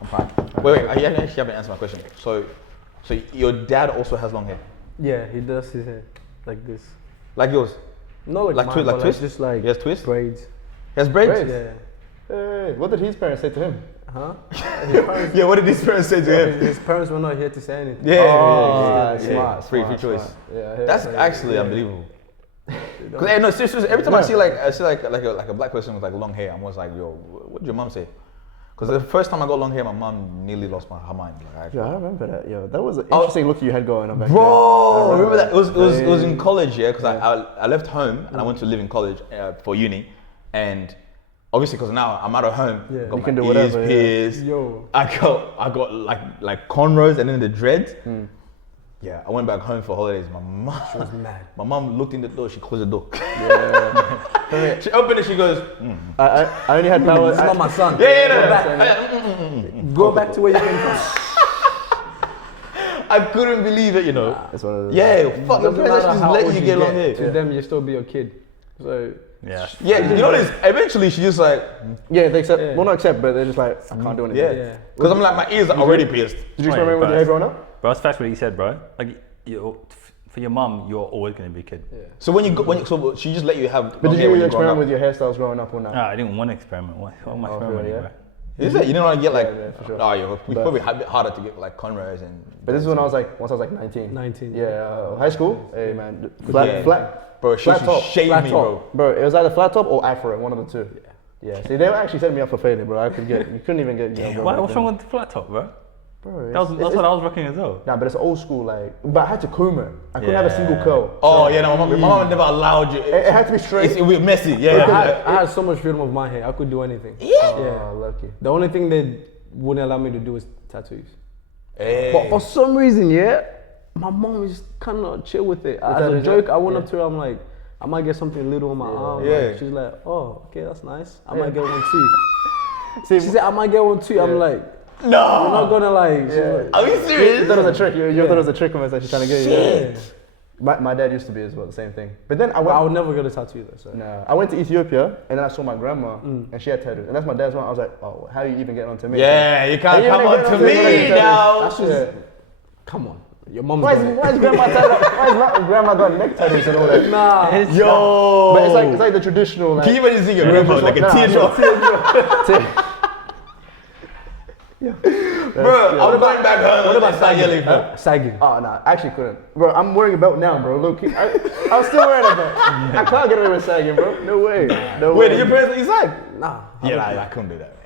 I'm fine. Wait, I actually haven't answered my question. So your dad also has long hair? Yeah, he does his hair like this. Like yours? No, like mine, like but twist? just like He has twist? braids. He has braids? Yeah. Hey, what did his parents say to him? Huh? His parents, Yeah, what did his parents say to him? his parents were not here to say anything. Yeah, smart, Free smart, choice. smart. Yeah, That's actually unbelievable. Because no, seriously, every time I see a black person with like long hair, I'm always like, yo, what did your mom say? Because the first time I got long hair, my mom nearly lost her mind. Like, Yeah, I remember that. Yo, that was an interesting look you had going on back bro, then. remember that? It was in college, yeah. Because I left home and I went to live in college for uni, and obviously because now I'm out of home, got You can my do ears whatever, pierced. Yo. I got like cornrows and then the dreads. Yeah, I went back home for holidays. My mom, She was mad. My mom looked in the door. She closed the door. Yeah. She opened it. She goes, I only had power. It's not my son. Go Go back to where you came from. I couldn't believe it, you know. That's what it is. Yeah, fuck, the Doesn't parents matter just how let old you get long hair. To them, you still be a kid. So Yeah. Yeah, you know this. Eventually, she just like, Yeah, they accept. Yeah. Well, not accept, but they're just like, I can't do anything. yeah. Yeah. Because I'm like, my ears are already pierced. Did you Wait, experiment with but- your hair growing up? Bro, that's facts what he said, bro. Like, for your mum, you're always gonna be a kid. So so she just let you have. But long did hair you when experiment growing with your hairstyles growing up or not? Nah, I didn't want to experiment. What am I Oh, experimenting, yeah. bro? up? Is it? You didn't want to get like, Yeah, for sure. oh yeah, it's But- probably a bit harder to get like cornrows and. But this is when I was like, once I was like 19. 19. Yeah, high school. Hey man, Yeah. flat. Bro, she Flat top, shaved flat me, top. bro. Bro, it was either flat top or afro, one of the two. Yeah. See, they actually set me up for failure, bro. You couldn't even get. You know, Why, what's wrong with the flat top, bro? Bro, That's what I was rocking as well. Nah, but it's old school, like. But I had to comb it. I couldn't have a single Yeah. curl. Oh yeah, no, my mom never allowed you. It had to be straight. It was messy. Yeah. I had so much freedom of my hair. I could do anything. Oh, lucky. The only thing they wouldn't allow me to do is tattoos. Hey. But for some reason, my mom is kind of chill with it. As a tattoos, joke, yeah? I went up to her. I'm like, I might get something little on my arm. Yeah. Like, she's like, oh, okay, that's nice. I might get one too. See, She said, I might get one too. I'm like, No. you're not gonna like. She's like, Are you you serious? thought it was a trick. You thought it was a trick almost, like she's trying to get you. Shit. My dad used to be as well, the same thing. But then I But I went. would never get a tattoo though. So. Nah, I went to Ethiopia and then I saw my grandma and she had tattoos. And that's my dad's one. I was like, oh, how are you even getting onto me? Yeah, you can't You come ain't on to getting onto me now. That's just, come on. Your mom's Why got it. is grandma grandma got neck tattoos and all that? Nah. Yo. But it's like the traditional. Like, Can you imagine seeing your grandpa like a Nah, teardrop? Bro, I was going back home. What about start yelling, bro? Sagging. Oh nah, I actually couldn't, bro. I'm wearing a belt now, bro. Look, I'm still wearing a belt. I can't get away with sagging, bro. No way. No Wait, way. did your parents let you sag? Nah. Yeah, I couldn't do that.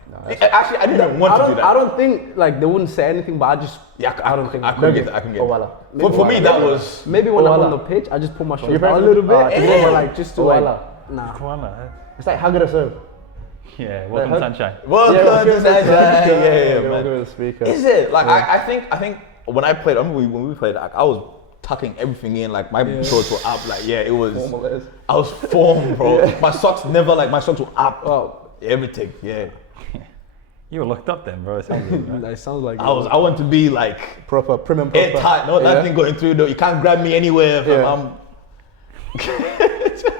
Actually, I didn't want to do that. I don't think like they wouldn't say anything, but I don't think. I couldn't get that. I couldn't get Oh, that. voila. For me, that was. Maybe when I'm Voila. on the pitch, I just pull my shoulders Your down a parents- little bit, yeah. but like just to Oh, like, voila. nah. Voila. It's like how good a serve. Yeah, welcome Like, sunshine. Welcome to Sunshine. Yeah, Go man. to the speaker. Is it? Like, I think when I played, I remember when we played, I was tucking everything in, like my shorts were up, like, yeah, it was. Formal as. I was formed, bro. My socks never, like, my socks were up. Oh, Everything, yeah. You were locked up then, bro. It sounds like, that sounds like I want to be like Proper, prim and proper. airtight, no Yeah. nothing going through though. You can't grab me anywhere. Fam. Yeah.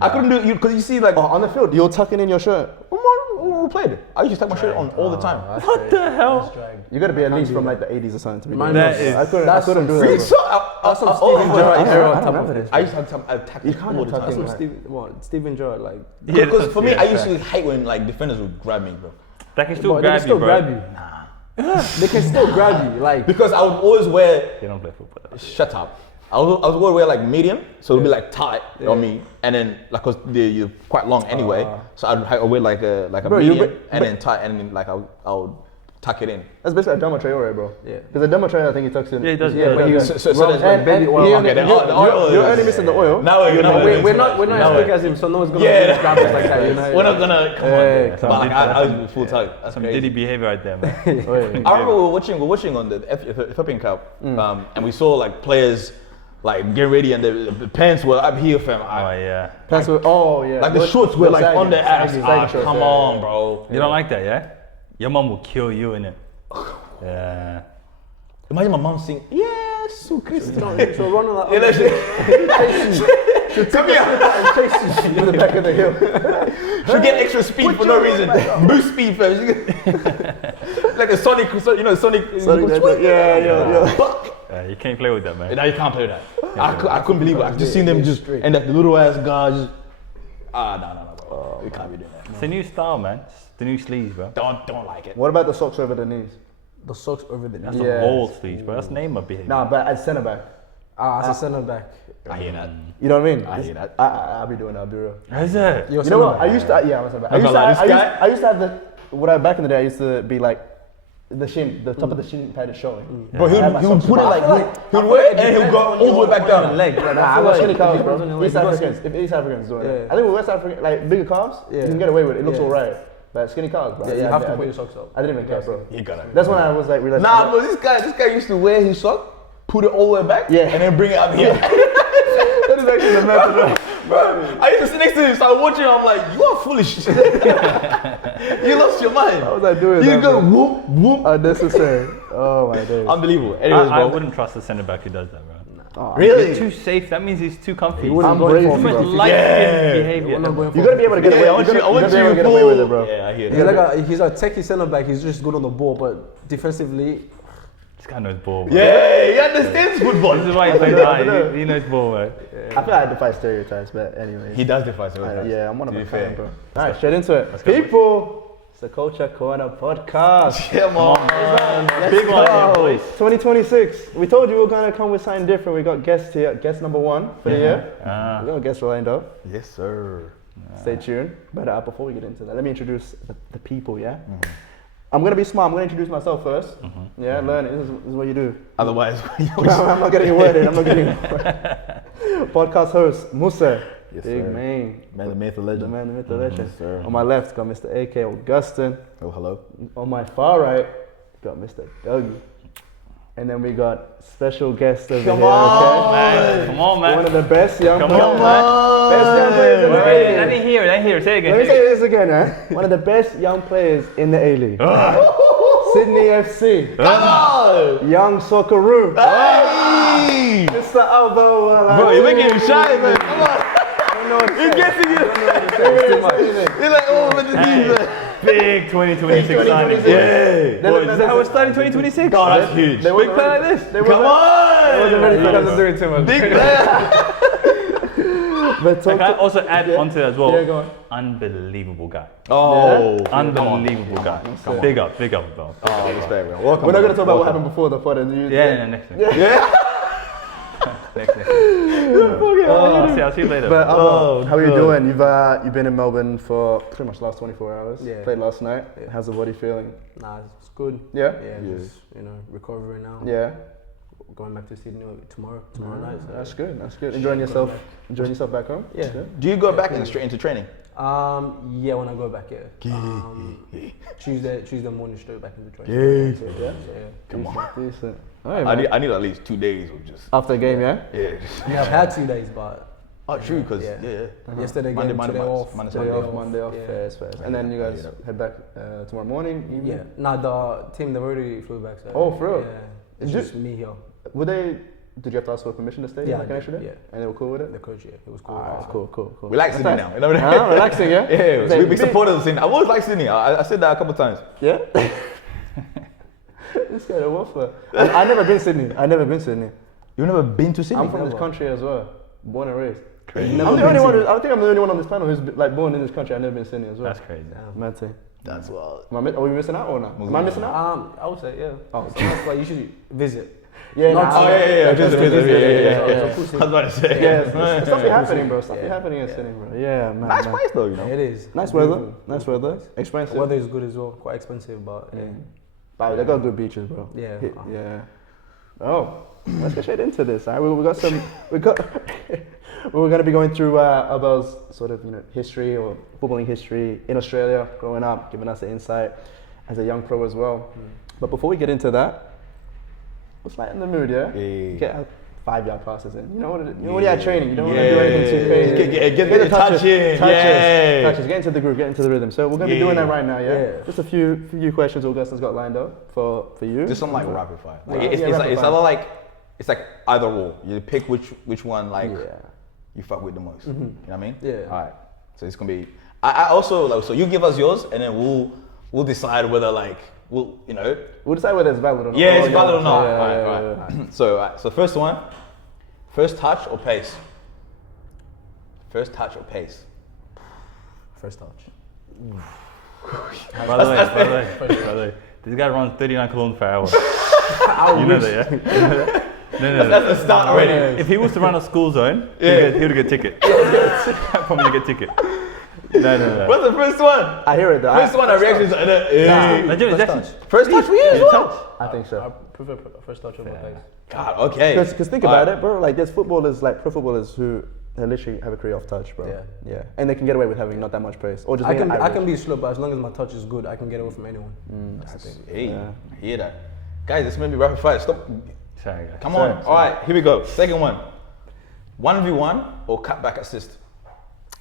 I couldn't do it because you see, like, Oh, on the field, you're tucking in your shirt. when we played. I used to tuck my shirt on all the time. what the hell? You gotta be at least from like the 80s or something to be Mine doing That this. is- I couldn't do Really? that. So, That's some oh, Steven oh, Gerrard I- era I type remember of this. I used to have some attack You can't all the attack time. him, That's what Steven Gerrard like. Yeah, Because for me, yeah, I used fair. to hate when like defenders would grab me, bro. That can still But they grab can still you, bro. grab you. They can still grab you. Like Because I would always wear. They don't play football. Shut up. I was always wear like medium, so it'll be like tight on me, and then like cause you're quite long anyway, so I'd wear like a Bro, you medium br- and then tight, and then like I would tuck it in. That's basically a Dama Traore, bro. Yeah. Because a Dama Traore, I think he tucks in. Yeah, he does, Yeah, yeah, but he you. does. So there's And baby oil. you- Okay, the you- oil You're is- only missing the oil. Now you're not. we're not Now as quick as him, so no one's gonna Yeah. grab us like that. You know? We're not gonna come Hey, on. come But on. like, I was full tight. That's Some crazy. diddy behavior right there, man. Wait. I remember we were watching on the Ethiopian Cup, and we saw like players like getting ready, and the pants were up here, fam. Oh yeah. That's what. Oh yeah. Like the shorts were like on their ass. sagging shorts, Come yeah. on, bro. You don't like that, yeah? Your mom will kill you innit? Yeah. Imagine my mom sing, yes, so Christ. So run on Yeah, that. that's it. Come here. And chase you in the back of the hill. Should get extra speed for no reason. Boost speed first. Like a Sonic, you know, Sonic. Yeah. You can't play with that, man. No, you can't play that. I couldn't believe it. I've just seen them just end up the little ass guy just. No, bro. We can't be doing that. It's a new style, man. It's the new sleeves, bro. Don't like it. What about the socks over the knees? The socks over the That's knee. the old sleeves, bro. That's Neymar behavior. Nah, but as centre back. As a centre back. I hear that. You know what I mean? I hear that. I'll be doing that, I'll be real. Is it? You're You know what? I used to, yeah, I was a back. I used to have back in the day, I used to be like, the top of the shin pad is showing. Bro, he would put it like, he would wear it and he'll go all the way back down. Leg. I got skinny calves, bro. East Africans, if East Africans doing it. I think with West African, like bigger calves, you can get away with it. It looks alright. But skinny calves, bro. Yeah, you have to put your socks up. I didn't even care, bro. You gotta. That's when I was like, realizing. Nah, bro, this guy used to wear his sock, put it all the way back, and then bring it up here. That is actually the method, bro. I used to sit next to him, start watching. I'm like, you are foolish. You lost your mind. How was I doing that? You go whoop whoop. Unnecessary. Oh my days. Unbelievable. Anyways, I bro. wouldn't trust a centre back who does that, bro. Oh, Really? He's too safe. That means he's too comfy. I'm Too brave, much bro. light-skinned behavior. You gotta be able to get away. I want you You gotta be able to to get away with it, bro. Yeah, I hear that. He's a techie centre back. He's just good on the ball, but defensively, This guy knows ball, bro. Yeah, he understands football. This is why he plays high. He knows ball, man. I feel like I defy stereotypes, but anyways. He does defy stereotypes. Yeah, I'm one of To a be fair. fan, bro. Alright, straight into it. People, it's the Culture Corner podcast. Come on, Big one here, boys. 2026. We told you we were gonna come with something different. We got guests here. Guest number 1 for the year. We got a guest lined up. Yes, sir. Stay tuned. But before we get into that, let me introduce the people. Yeah. I'm gonna be smart. I'm gonna introduce myself 1st. Yeah, learn it. This is what you do. Otherwise, I'm not getting a word in. I'm not getting a word. Podcast host Musa. Yes, Big sir. man. Man, the myth, the The legend. man, the myth, the legend. Yes, sir. On my left, got Mr. AK Augustin. Oh, hello. On my far right, got Mr. Dougie. And then we got special guest over Come here. on, Man, come on, man. One of the best young Come players. on, man. Best young players in the Wait, A-League. I didn't hear it. I didn't hear it. Say it again. Let me say this again, man. One of the best young players in the A-League. Sydney FC. Come on! Young Socceroos. Hey! Mr. Abel Walatee. Bro, you're making him shy, man. Come on. He's getting you. He's like, oh, but the team, man. Big 2026 signing. Yeah. Boys, is that how we're starting 2026? Oh, that's huge. They Big wasn't player ready. like this. They Come wasn't ready for on! that to do it too much. Big player. But I talk can to, also add onto it as well. Yeah, go on. Unbelievable guy. Oh, Unbelievable guy. Big up, bro. Oh, respect, man. Welcome. we're not gonna talk about what happened before the fun. Yeah, next thing. Yeah. Next. I'll see you later. But how are you doing? You've been in Melbourne for pretty much the last 24 hours. Yeah. Played last night. How's the body feeling? nah, it's good. Yeah. Yeah, just recovering now. Yeah. Going back to Sydney tomorrow night. So That's good. That's good. Enjoying yourself back home. Yeah. Do you go back and straight into training? Yeah, when I go back, Tuesday morning straight back into training. Yeah. Come on. Decent. All right, man. I need at least 2 days of just. After the game, yeah. Yeah. Yeah, I've had 2 days, but Oh, true, because Yeah. yeah. yesterday Monday, game, Monday, today Monday, off. Monday, Monday Monday off, Monday off. Yeah. Fair. And then you guys head back tomorrow morning. Evening? Yeah. Nah, the team they've already flew back. So Oh, for real? Yeah. It's Did you- just me here. Did you have to ask for permission to stay? Yeah, like I an did, extra day? yeah. And they were cool with it? The coach, yeah, it was cool. Alright, cool. Relaxing That's now. nice. You know what I mean? Relaxing, yeah? Yeah, we be Big- supporters of Sydney. I always like Sydney. I said that a couple times. Yeah? This guy a waffler. I've never been Sydney. You've never been to Sydney? I'm from this country as well. Born and raised. Crazy. I'm the only one. I think I'm the only one on this panel who's like born in this country. I've never been to Sydney as well. That's crazy. Mad thing. That's wild. Are we missing out or not? Am I missing out? I would say, yeah. Oh. That's why you should visit. Yeah. Not nah, so- Oh, yeah. Just Visit, yeah. I was about to say. Yeah, stuff be happening, bro. Stuff be Yeah. happening in Sydney, bro. Yeah, man. Nice man. place though, you know. It is. Nice Beautiful. weather. Expensive. The weather is good as well. Quite expensive, but yeah. But they got good beaches, bro. Yeah. Yeah. Oh, let's get straight into this. All right, we got some. We're gonna be going through Abel's sort of history or footballing history in Australia, growing up, giving us an insight as a young pro as well. But before we get into that, let's lighten the mood, yeah. Get our 5-yard passes in. You know what? When you're at training, you don't want to do anything too crazy. Get the touch in. Yeah. Touches. Get into the groove. Get into the rhythm. So we're gonna be doing that right now, yeah. Yeah. Just a few questions Augustin's got lined up for you. Just some like rapid fire. Like, Yeah, it's rapid like fire. it's like either or. You pick which one like. Yeah. you fuck with the most. You know what I mean? Yeah. All right. So it's gonna be. I also like. So you give us yours, and then we'll decide whether like we'll decide whether it's valid or not. Yeah, it's valid or not. Yeah, All right. So first one, first touch or pace? First touch or pace? First touch. By the way, this guy runs 39 kilometers per hour. You know that, yeah? No. That's the start already. If he was to run a school zone, he would get a ticket. Probably get a ticket. No. What's the first one? I hear it though. First one, our reactions. First touch for you as well? I think so. I prefer first touch over pace. God, okay. Because think about it, bro. Like there's footballers, like pro footballers who they literally have a career off touch, bro. Yeah. And they can get away with having not that much pace, or just I can be slow, but as long as my touch is good, I can get away from anyone. That's the thing. Hey, I hear that. Guys, this made me rapid fire. Stop. Sorry, guys. Come on. All right, here we go. Second one. 1v1 or cutback assist?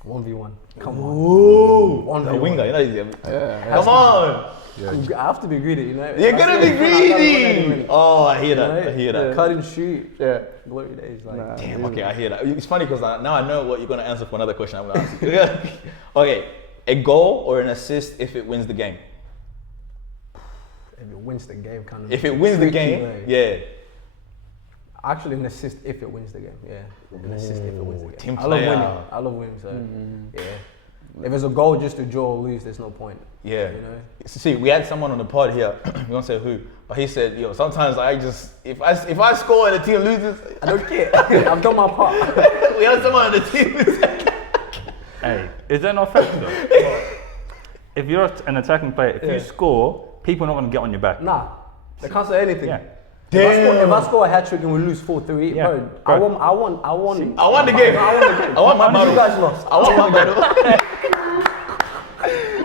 1v1. Come on. Ooh. 1v1. The winger, you know. Yeah. Come on. I have to be greedy, you know. You're gonna be greedy. Oh, I hear that. Right? I hear that. Cut and shoot. Yeah. Glory days. Like, Nah. Damn. Okay, I hear that. It's funny because now I know what you're gonna answer for another question I'm gonna ask you. Okay, a goal or an assist if it wins the game? if it wins the game, kind of. If it wins the tricky game, way. yeah. Actually, an assist if it wins the game. Yeah, an assist if it wins the game. Team I love player. winning. I love winning. So yeah, if it's a goal just to draw or lose, there's no point. Yeah. You know. See, we had someone on the pod here. We won't say who, but he said, "Yo, sometimes I just if I score and the team loses, I don't care. I've done my part. we had someone on the team. who said, Hey, is that not fact though? If you're an attacking player, if you score, people are not going to get on your back. Nah, they can't say anything. Yeah. If I score a hat trick and we lose 4-3, Yeah, bro, bro. I want I want the game. I want the game. I want my How much medal. you guys lost? I want my medal.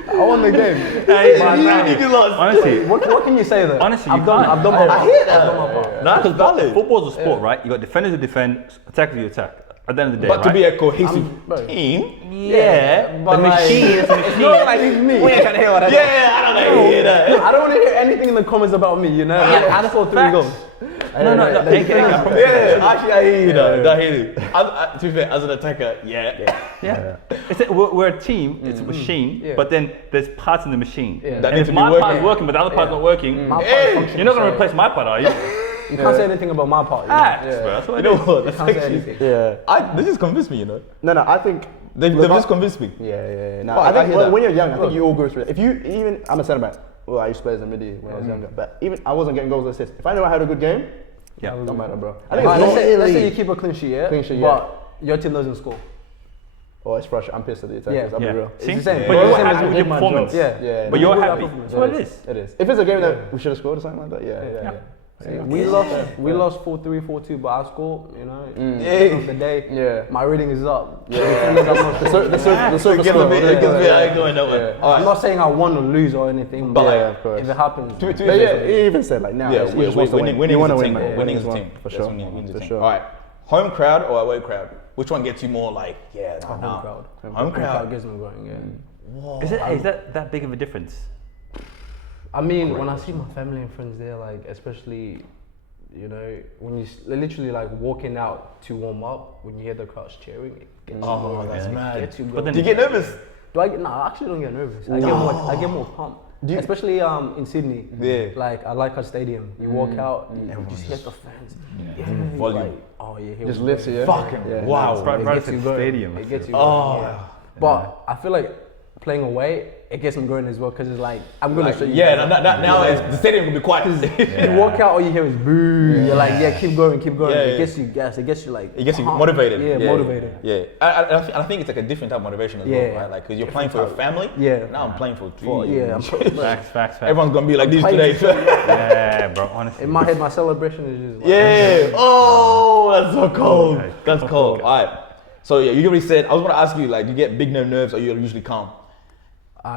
I won the game. Hey, You lost. honestly, What can you say though? Honestly, I've you done can't. my part. I hear that. I've done my part. Nah, it's valid. football's a sport, right? You got defenders who defend, attackers who attack. At the end of the day, But right? to be a cohesive bro. team, yeah, but the like- machine is a It's machine. not like it's me. yeah, I don't hear that. I don't want to hear anything in the comments about me, you know? I scored 3 goals. No, AK, I promise you. Yeah, actually, I hear you. Though. I hear you. To be fair, as an attacker, Yeah. It's we're a team, it's a machine, Yeah. but then there's parts in the machine. Yeah. That And need if to be my working. part's working, but the other part's not working, My part Hey, functions, you're not going to so replace my part, are you? You can't say anything about my part. You know? Facts, bro. That's what You it know is. what? You That's can't say actually, anything. Yeah. they just convinced me, you know. No, I think. They've just convinced me. Yeah. No, Fuck, I I think hear when, that. when you're young, I think you all go through it. If you even, I'm a centre back. Well, I used to play as a midi when I was younger, but even I wasn't getting goals and assists. If I know I had a good game, Yeah. don't matter, bro. I think Alright, it's let's say you really. keep a clean sheet, yeah? Clean sheet, But your team doesn't score. Oh, it's frustrating. I'm pissed at the attackers. I'll Yeah. be real. It's See? the same. But It's you're the same happy as with a your big man performance. job. Yeah. But you're Good happy. performance, That's what yeah. it is. It is. If it's a game that we should have scored or something like that, yeah. We lost 4-3, 4-2, but I scored, you know, end of the day, Yeah. my rating is up. Yeah. The The It gives me, I ain't going nowhere. Yeah. All I'm right. not saying I won or lose or anything, but But Yeah, like, of course. if it happens, To be But fair, yeah, he even said like now. yeah, he just wants to win. winning You want is to a win, team. man. Winning is a One, team. for That's sure. winning is a For team. sure. All right. Home crowd or away crowd? Which one gets you more like, yeah, home nah. crowd. Home crowd. gets me going, yeah. Is that big of a difference? I mean, when I see my family and friends there, like, especially, you know, when you literally like walking out to warm up, when you hear the crowds cheering, it gets you going. that's It mad. gets you But going. then- Do you get nervous? Do I get? No, I actually don't get nervous. I get more pumped. Especially in Sydney. Yeah. Like I like our stadium. You walk out and you just hear the fans. Yeah. Volume. Like, oh yeah. Here Just we lifts go. it, yeah. Fucking Yeah. wow. Right, It right gets to you the going. stadium. It gets you Oh. going. Yeah. But I feel like playing away, it gets me going as well because it's like I'm gonna show you. Yeah, guys. now the stadium will be quiet. You walk out, all you hear is boo. You're like, yeah, keep going, keep going. Yeah, It yeah. gets you gas. It gets you like. It gets you pumped. motivated. Yeah, motivated. Yeah, I think it's like a different type of motivation as Yeah. well, right? Like, because you're playing for your family. Yeah. Now I'm playing for three. Yeah, I'm Facts. Everyone's gonna be like these playing today. Yeah, bro, honestly. in my head, my celebration is just like, Yeah. Oh, that's so cold. Okay. That's cold. All right. So yeah, you already said. I was gonna ask you, like, you get big nerves or you're usually calm?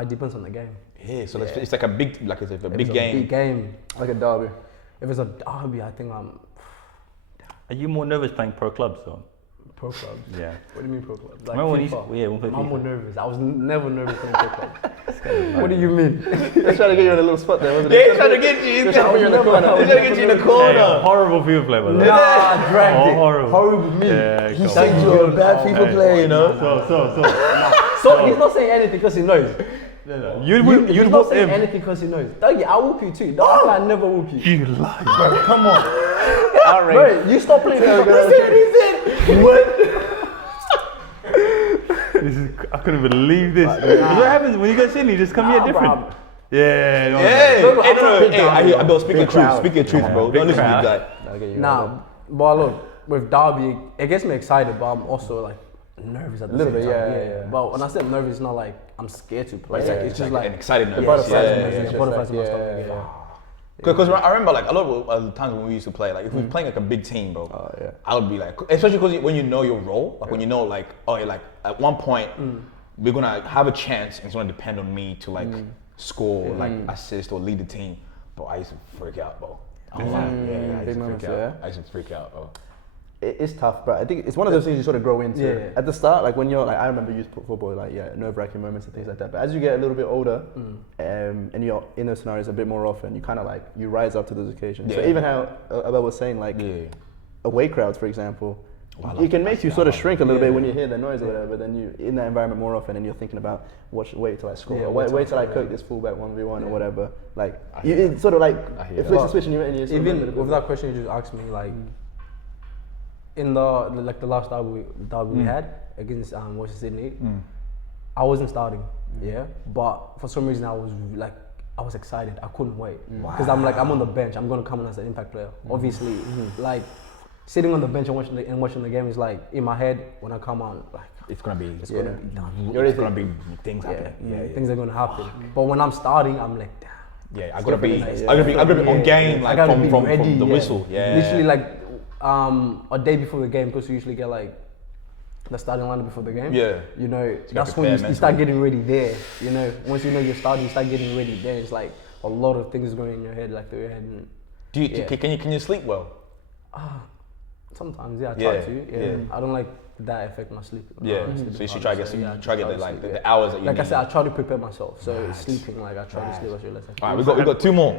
it depends on the game. Yeah. So it's like a big, like it's a If big it's game. a big game. Like a derby. If it's a derby, I think I'm. Are you more nervous playing pro clubs though? Pro clubs. Yeah. What do you mean pro clubs? Like Remember when FIFA? we play I'm more FIFA? nervous. I was never nervous playing pro clubs. What do you mean? They're trying to get you in a little spot there, wasn't Yeah, it? he's trying to get you. He's trying to put you in the corner. trying to get you in the Hey, corner. horrible FIFA player, by the way. Nah, I dragged it. Horrible. Horrible me. Yeah, He come said on. you're a bad FIFA Hey. player, you know. So he's not saying anything because he knows. You'd He's whoop not saying him. anything because he knows. Dougie, I'll whoop you too. Don't I never whoop you. You lie, bro. Come on. Bro, you stop playing. This is, I couldn't believe this. What happens when you get Sydney? You just come here different. Bro. Hey, Yeah. I don't speak the truth. Speak your truth, bro. Big Don't listen to crowd. this guy. Nah, but look, with Derby, it gets me excited, but I'm also like nervous at the Little same bit, time. yeah. But when I say nervous, it's not like I'm scared to play. It's just like an excited nervous. butterflies Yeah, in my yeah, stomach, yeah. butterflies in my Yeah, stomach. yeah. Because I remember like a lot of the times when we used to play, like if we were playing like a big team, bro, yeah. I would be like, especially because when you know your role, like when you know like, oh, like at one point we're gonna have a chance and it's gonna depend on me to like score, like assist or lead the team. But I used to freak out, bro. I was like, I Big used to moments, freak out. yeah. I used to freak out, bro. It's tough, but I think it's one of those things you sort of grow into. Yeah. At the start, like when you're like, I remember youth football, like nerve-wracking moments and things like that. But as you get a little bit older, and you're in those scenarios a bit more often, you kind of like you rise up to those occasions. So Yeah. even how Abel was saying, like away crowds, for example, I it love can that. make you I sort of love shrink a little bit when you hear the noise or whatever. But then you in that environment more often, and you're thinking about wait till I score, Yeah, or wait wait till I till I cook this fullback 1v1 or whatever. Like I hear it's sort of like I hear it that. flicks the switch and you're sort of a Even little with bit- that question you just asked me, like in the last derby we had against Western Sydney, I wasn't starting, but for some reason I was excited. I couldn't wait because I'm on the bench. I'm gonna come on as an impact player. Obviously, like sitting on the bench and watching the game is like in my head when I come on, like It's gonna be done. it's gonna be things happening. Things are gonna happen. But when I'm starting, I'm like, damn. Yeah, I gotta be nice. I gotta be on game I like gotta from be ready, the whistle. Yeah. Literally like a day before the game, because we usually get like the starting lineup before the game. Yeah. You know, gotta that's when prepare you start getting ready there. You know, once you know you're starting, you start getting ready there. It's like a lot of things going in your head, like through your head. And Do you can you sleep well? sometimes, I try Yeah, to. yeah. I don't like that affect my sleep. Yeah. sleeping So you should patterns, try to get sleep, the hours that you Like need. I said, I try to prepare myself. So sleeping, like I try to sleep as well as I can. Alright, we got two more.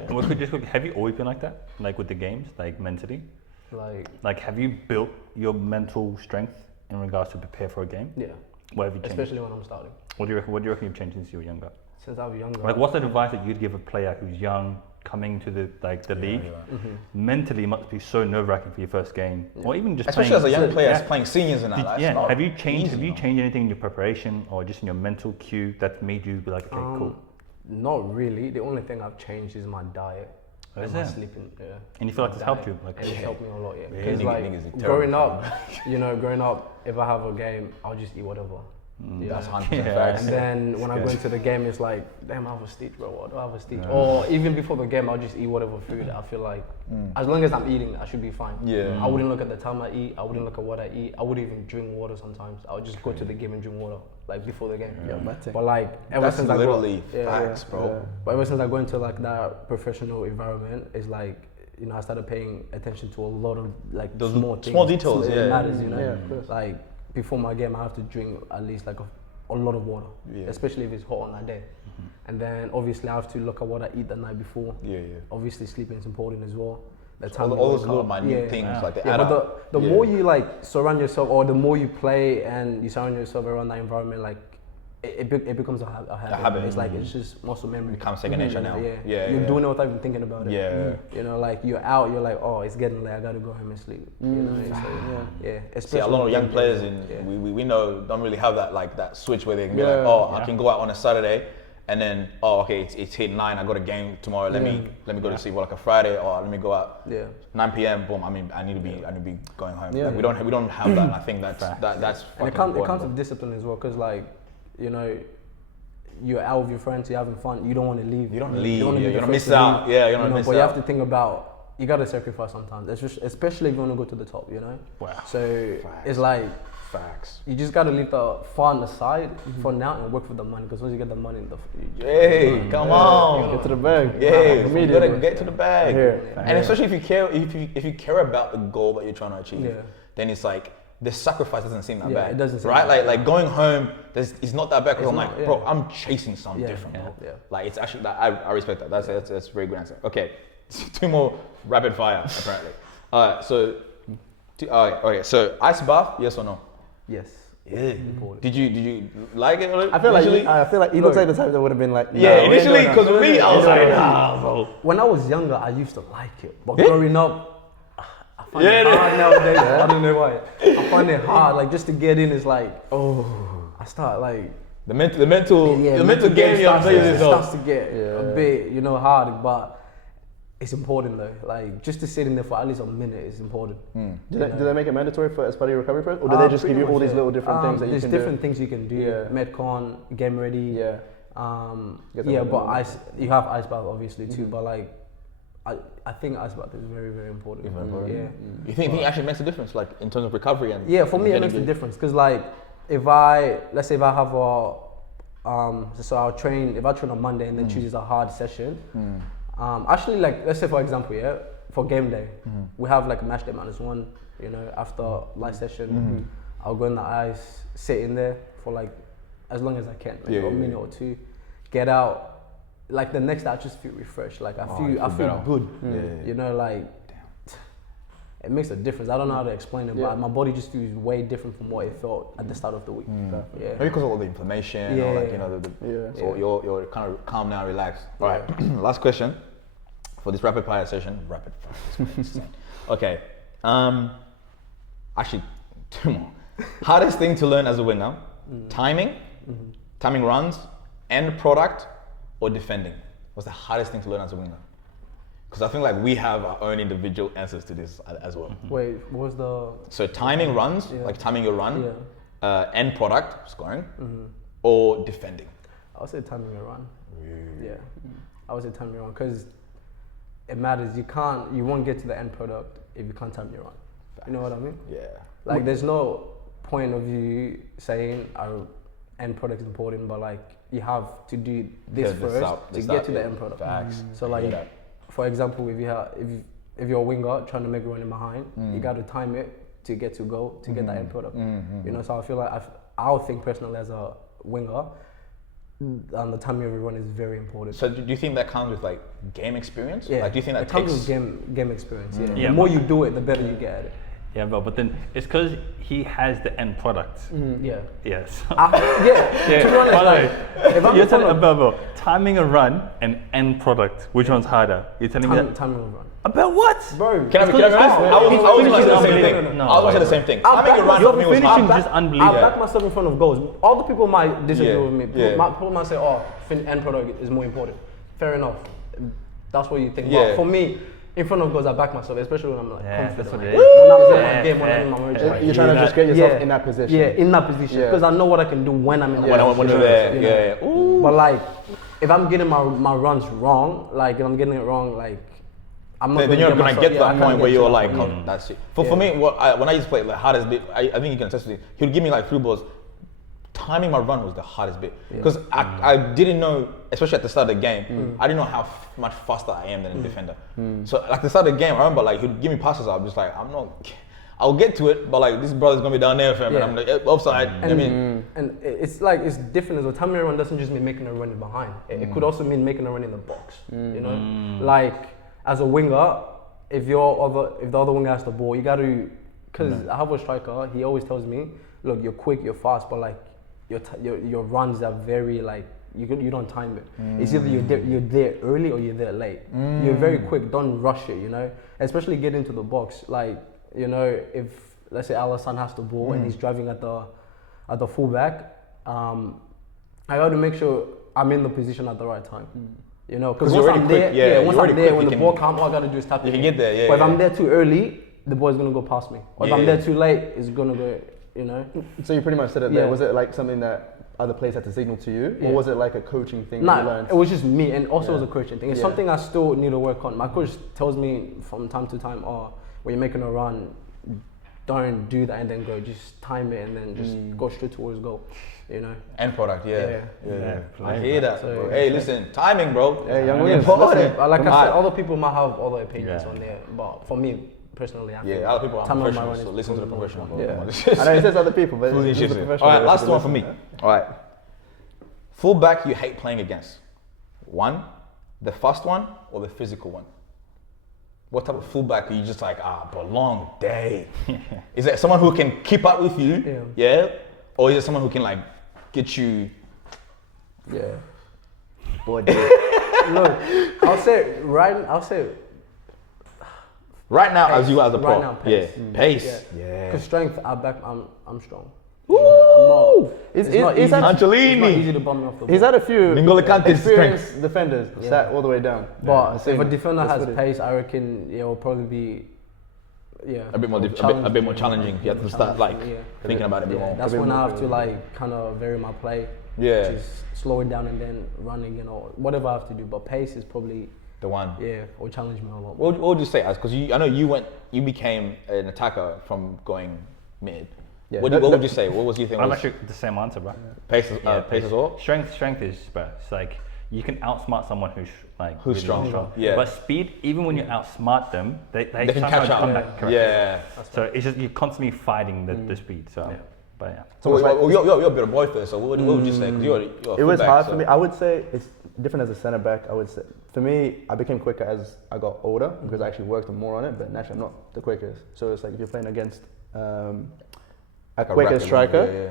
Have you always been like that? Like with the games, like mentally? Like Have you built your mental strength in regards to prepare for a game? yeah, What have you changed? especially when I'm starting. What do you reckon you've changed since you were younger? Since I was younger. Like, what's the advice that you'd give a player who's young, coming to the league? Mentally, it must be so nerve-wracking for your first game, or even just Especially as a young player yeah. playing seniors and that. That's not Have you changed? easy, Have you man. changed anything in your preparation or just in your mental cue that made you be like, okay, cool? Not really. The only thing I've changed is my diet. Oh, is and my it? sleeping. Yeah. And you feel like My it's helped diet. you? Like, And it's helped me a lot, yeah. Yeah, Because niggas are like growing terrible. up, growing up, if I have a game, I'll just eat whatever. That's 100% Yeah. facts. And then when I go into the game, it's like, damn, I have a stitch, bro. What do I have a stitch? Or even before the game, I'll just eat whatever food. I feel like, as long as I'm eating, I should be fine. Yeah. I wouldn't look at the time I eat. I wouldn't look at what I eat. I wouldn't even drink water sometimes. I would just go to the game and drink water, like before the game. Yeah, my thing. But like ever That's since I literally got, facts, bro. But ever since I go into like that professional environment, it's like, I started paying attention to a lot of like Those small things. small details, It yeah. matters, Yeah, of course. Like before my game, I have to drink at least like a lot of water, Yeah. especially if it's hot on that day. And then obviously I have to look at what I eat the night before. Yeah. Obviously sleeping is important as well. The All, time you all those wake little up. minute things like they Yeah, add but up. the Yeah. more you like surround yourself, or the more you play and you surround yourself around that environment, like it becomes a habit. It's like it's just muscle memory. Becomes second nature now. You're doing it without even thinking about it. Yeah. Like you're out, you're like, oh, it's getting late. I gotta go home and sleep. Especially See, a lot of young when- players yeah. we know don't really have that switch where they can be like, Yeah. I can go out on a Saturday, and then okay, it's hit 9. I got a game tomorrow. Let me go to sleep. Or like a Friday, or let me go out. Yeah. 9 p.m. Boom. I need to be going home. Yeah. Like, we don't have that. And I think that's And fucking it comes important, with discipline as well, because like, you're out with your friends, you're having fun. You don't want to leave. You don't wanna leave. be You're the gonna first miss to out. leave, Yeah, you're gonna miss But you have out. to think about, you gotta sacrifice sometimes, especially if you want to go to the top. Wow. So it's like Facts. you just gotta leave the fun aside for now and work for the money. Because once you get the money, Hey, come on. Get to the bag. Yeah, you Immediately. gotta get to the bag. Here. And especially if you care about the goal that you're trying to achieve, Yeah. then it's like the sacrifice doesn't seem that bad. It doesn't seem right? that Like going home, it's not that bad because I'm It's like, not, bro, I'm chasing something different. Yeah. Bro. Yeah. Like it's actually, I respect that. That's a very good answer. Okay, 2 more rapid fire apparently. Alright, so, okay, so ice bath, yes or no? Yes. Yeah. Did you like it? I feel initially? like he looks like the type that would have been like. Yeah, nah, we ain't initially, doing because that. me, I was like, nah, bro. When I was younger, I used to like it, but Yeah? growing up, I find it hard nowadays. I don't know why. I find it hard, like just to get in is like, I start like. The mental game you're playing yourself. starts to get a bit, hard, but it's important though. Like just to sit in there for at least a minute is important. Do they make it mandatory as part of your recovery process, or do they just give you all these little different things that you there's can different do? things you can do. Yeah. Medcon, game ready. Yeah. But you have ice bath obviously too. But like, I think ice bath is very very important. Yeah. You think it actually makes a difference, like in terms of recovery and? Yeah, for me it makes a difference because like let's say if I have so I'll train. If I train on Monday and then Tuesday's a hard session. Actually, like let's say for example, for game day, we have like a match day -1. After light session, I'll go in the ice, sit in there for like as long as I can, like a minute or 2, get out. Like the next day, I just feel refreshed. Like I feel good. Like it makes a difference. I don't know how to explain it, but my body just feels way different from what it felt at the start of the week. Maybe because of all the inflammation, or like so you're kind of calm now, relaxed. All right, last question for this rapid fire session. Okay, actually 2 more. Hardest thing to learn as a winner: timing runs, end product, or defending. What's the hardest thing to learn as a winner? Because I think like we have our own individual answers to this as well. Wait, what was the? So timing runs, like timing your run, end product, scoring, or defending. I would say timing your run. Yeah, I would say timing your run because it matters. You won't get to the end product if you can't time your run. You know what I mean? Yeah. Like there's no point of you saying our end product is important, but like you have to do this first to get to the end product. Facts. So like, for example, if you're a winger trying to make a run in behind, you got to time it to get to goal to get that end product. So I feel like I would think personally as a winger, the timing of your run is very important. So do you think that comes with like game experience? Yeah. Like do you think that it comes with game experience? Yeah. Yeah, The more you do it, the better you get at it. Yeah, but then it's because he has the end product. Yeah. Yes. To be honest, like, if I'm you're telling about timing a run and end product, which one's harder? You're telling me that. timing of run. About what? Bro, Can I be honest? I was going to say the same thing. No, I was going to say the same thing. Timing your run Your for me was finishing hard. just I unbelievable. back myself in front of goals. All the people might disagree with me. People might say, end product is more important. Fair enough. That's what you think. Yeah. But for me, in front of goals, I back myself, especially when I'm like confident. that's what Like, it is. when I'm playing my game, when I'm in my marriage. You're trying to just get yourself in that position. Yeah, in that position. Because I know what I can do when I'm in that position. When you're there, But like, if I'm getting my runs wrong, like if I'm getting it wrong, like I'm not. Then you're going to get to that point where you're like, oh, that's it. For me, when I used to play, like hardest bit, I think you can attest to it. He would give me like 3 balls. Timing my run was the hardest bit because I didn't know, especially at the start of the game, I didn't know how much faster I am than a defender. So like the start of the game, I remember like he'd give me passes. I'm just like, I'll get to it, but like this brother's gonna be down there, fam, and I'm like offside. And it's like it's different as well. Timing a run doesn't just mean making a run in behind. It could also mean making a run in the box. Like as a winger, if the other winger has the ball, you got to. Because I have a striker, he always tells me, look, you're quick, you're fast, but like your runs are very like you don't time it. It's either you're there early or you're there late. You're very quick, don't rush it, especially get into the box. Like, if let's say Alisson has the ball and he's driving at the fullback, I got to make sure I'm in the position at the right time. Because once I'm there, when the ball comes, all I got to do is tap it. You can get there, But if I'm there too early, the ball's gonna go past me. Or if I'm there too late, it's gonna go, So you pretty much said it there. Was it like something that other players had to signal to you? Or was it like a coaching thing that you learned? It was just me, and also it was a coaching thing. It's something I still need to work on. My coach tells me from time to time, when you're making a run, don't do that and then go. Just time it and then just go straight towards goal. End product, I hear that. So, hey, listen, timing, bro. Hey, young Like I said, Alright. other people might have other opinions on there, but for me personally. I Yeah, feel other people are time on my professionals, own so is listen to the probably professional. more important. I know it says other people, but All it's just the professional. right, last that one for me. listen. All right. Fullback you hate playing against. One, the fast one, or the physical one? What type of fullback are you just like, but long day? Is it someone who can keep up with you? Yeah. Or is it someone who can like get you? Yeah. Boy, Look, I'll say Right now, Pace. as you as a pro. Right now, pace. Yeah. Pace. yeah. Because strength, I'm strong. Woo! It's not easy. Angelini. It's not easy to bump me off the ball. he's had a few N'Golo Kante's experienced defenders sat all the way down. But I've seen if a it. defender That's has what it is. pace, I reckon it will probably be A bit more challenging. You have to start like thinking about it a bit more. That's when I have to like kind of vary my play. Yeah. Which is slow it down and then running, whatever I have to do. But pace is probably The one. will challenge me a lot. What would you say? Because I know you became an attacker from going mid. Yeah. What would you say? What was your thing? I'm actually the same answer, bro. Pace as well. Strength is, bro. It's like you can outsmart someone who's really strong. Yeah. But speed, even when you outsmart them, they They can sometimes catch up. come back correct. Yeah. So it's just you're constantly fighting the speed. So, but yeah. So you're a bit of both there. So what would you say? 'Cause you're It was fullback, hard so- for me. I would say it's different as a centre back. I would say for me, I became quicker as I got older because I actually worked more on it. But naturally, I'm not the quickest. So it's like if you're playing against a quicker rapid striker, runner, yeah.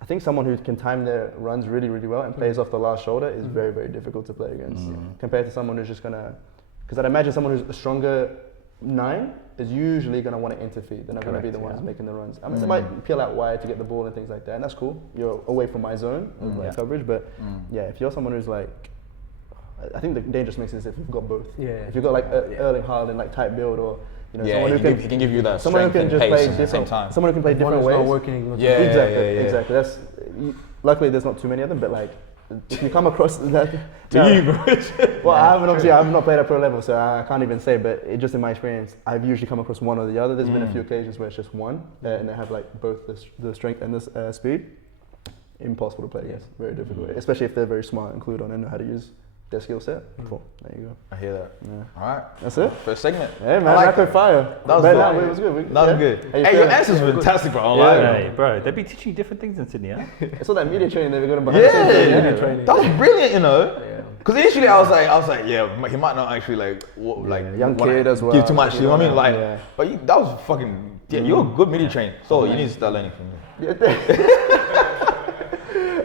I think someone who can time their runs really, really well and plays off the last shoulder is very, very difficult to play against compared to someone who's just gonna. Because I'd imagine someone who's a stronger 9 is usually going to want to interfere. They're not going to be the ones making the runs. I mean, they might peel out wide to get the ball and things like that, and that's cool. You're away from my zone of like coverage, but if you're someone who's like, I think the dangerous mix is if you've got both. Yeah. If you've got like Erling Haaland like type build, or someone who he can give you that someone who strength can and just play pace at the same different. time. Someone who can play different ways. Not working. Yeah, Exactly. That's luckily there's not too many of them, but like if you come across that, well, I have not played at pro level, so I can't even say. But just in my experience, I've usually come across one or the other. There's been a few occasions where it's just one, and they have like both the strength and the speed. Impossible to play against. Very difficult, especially if they're very smart and clued on and know how to use their skill set. Cool. There you go. I hear that. Yeah. All right. That's it. First segment. Hey man, I like rapid fire. That was But good. no, it was good. That was good. How you Hey, your feeling? answers were fantastic, bro. I like it. Hey, bro, they be teaching you different things in Sydney, huh? It's all that media training they were going to behind the scenes doing, Yeah, training. that was brilliant, you know. Yeah. Because initially I was like, yeah, he might not actually young kid as well. give too much. You know what I mean? Like, Yeah. but that was fucking. Yeah, you're a good media trainer. So you need to start learning from me.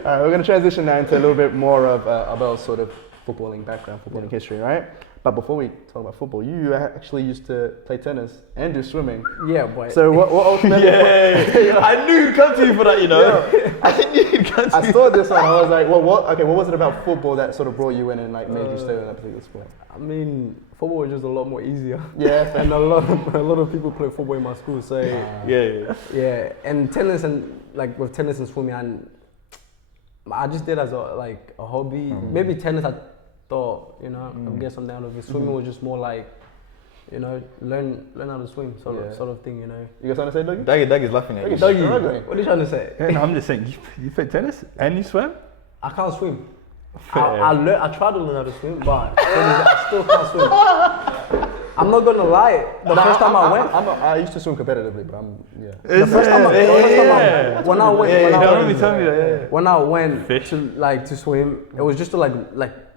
Alright, we're going to transition now into a little bit more of Abel's sort of footballing background, footballing history, right? But before we talk about football, you actually used to play tennis and do swimming. Yeah, boy. So what ultimately? I knew you'd come to you for that, you know. I knew you'd come to I saw this one. I was like, well, what? Okay, what was it about football that sort of brought you in and like made you stay with that particular sport? I mean, football was just a lot more easier. Yeah, And a lot of people play football in my school, so yeah. And tennis and like with tennis and swimming, and I just did as a hobby. Maybe tennis I thought, I'd get something out of it. Swimming was just more like, learn how to swim sort of thing, You got something to say, Dougie? Dougie's laughing at you. Dougie. What are you trying to say? Yeah, no, I'm just saying, you play tennis and you swim? I can't swim. Fair. I tried to learn how to swim, but I still can't swim. I'm not gonna lie. The first time I went, I used to swim competitively, but the first time when I went, when I went Fish. to swim, it was just to like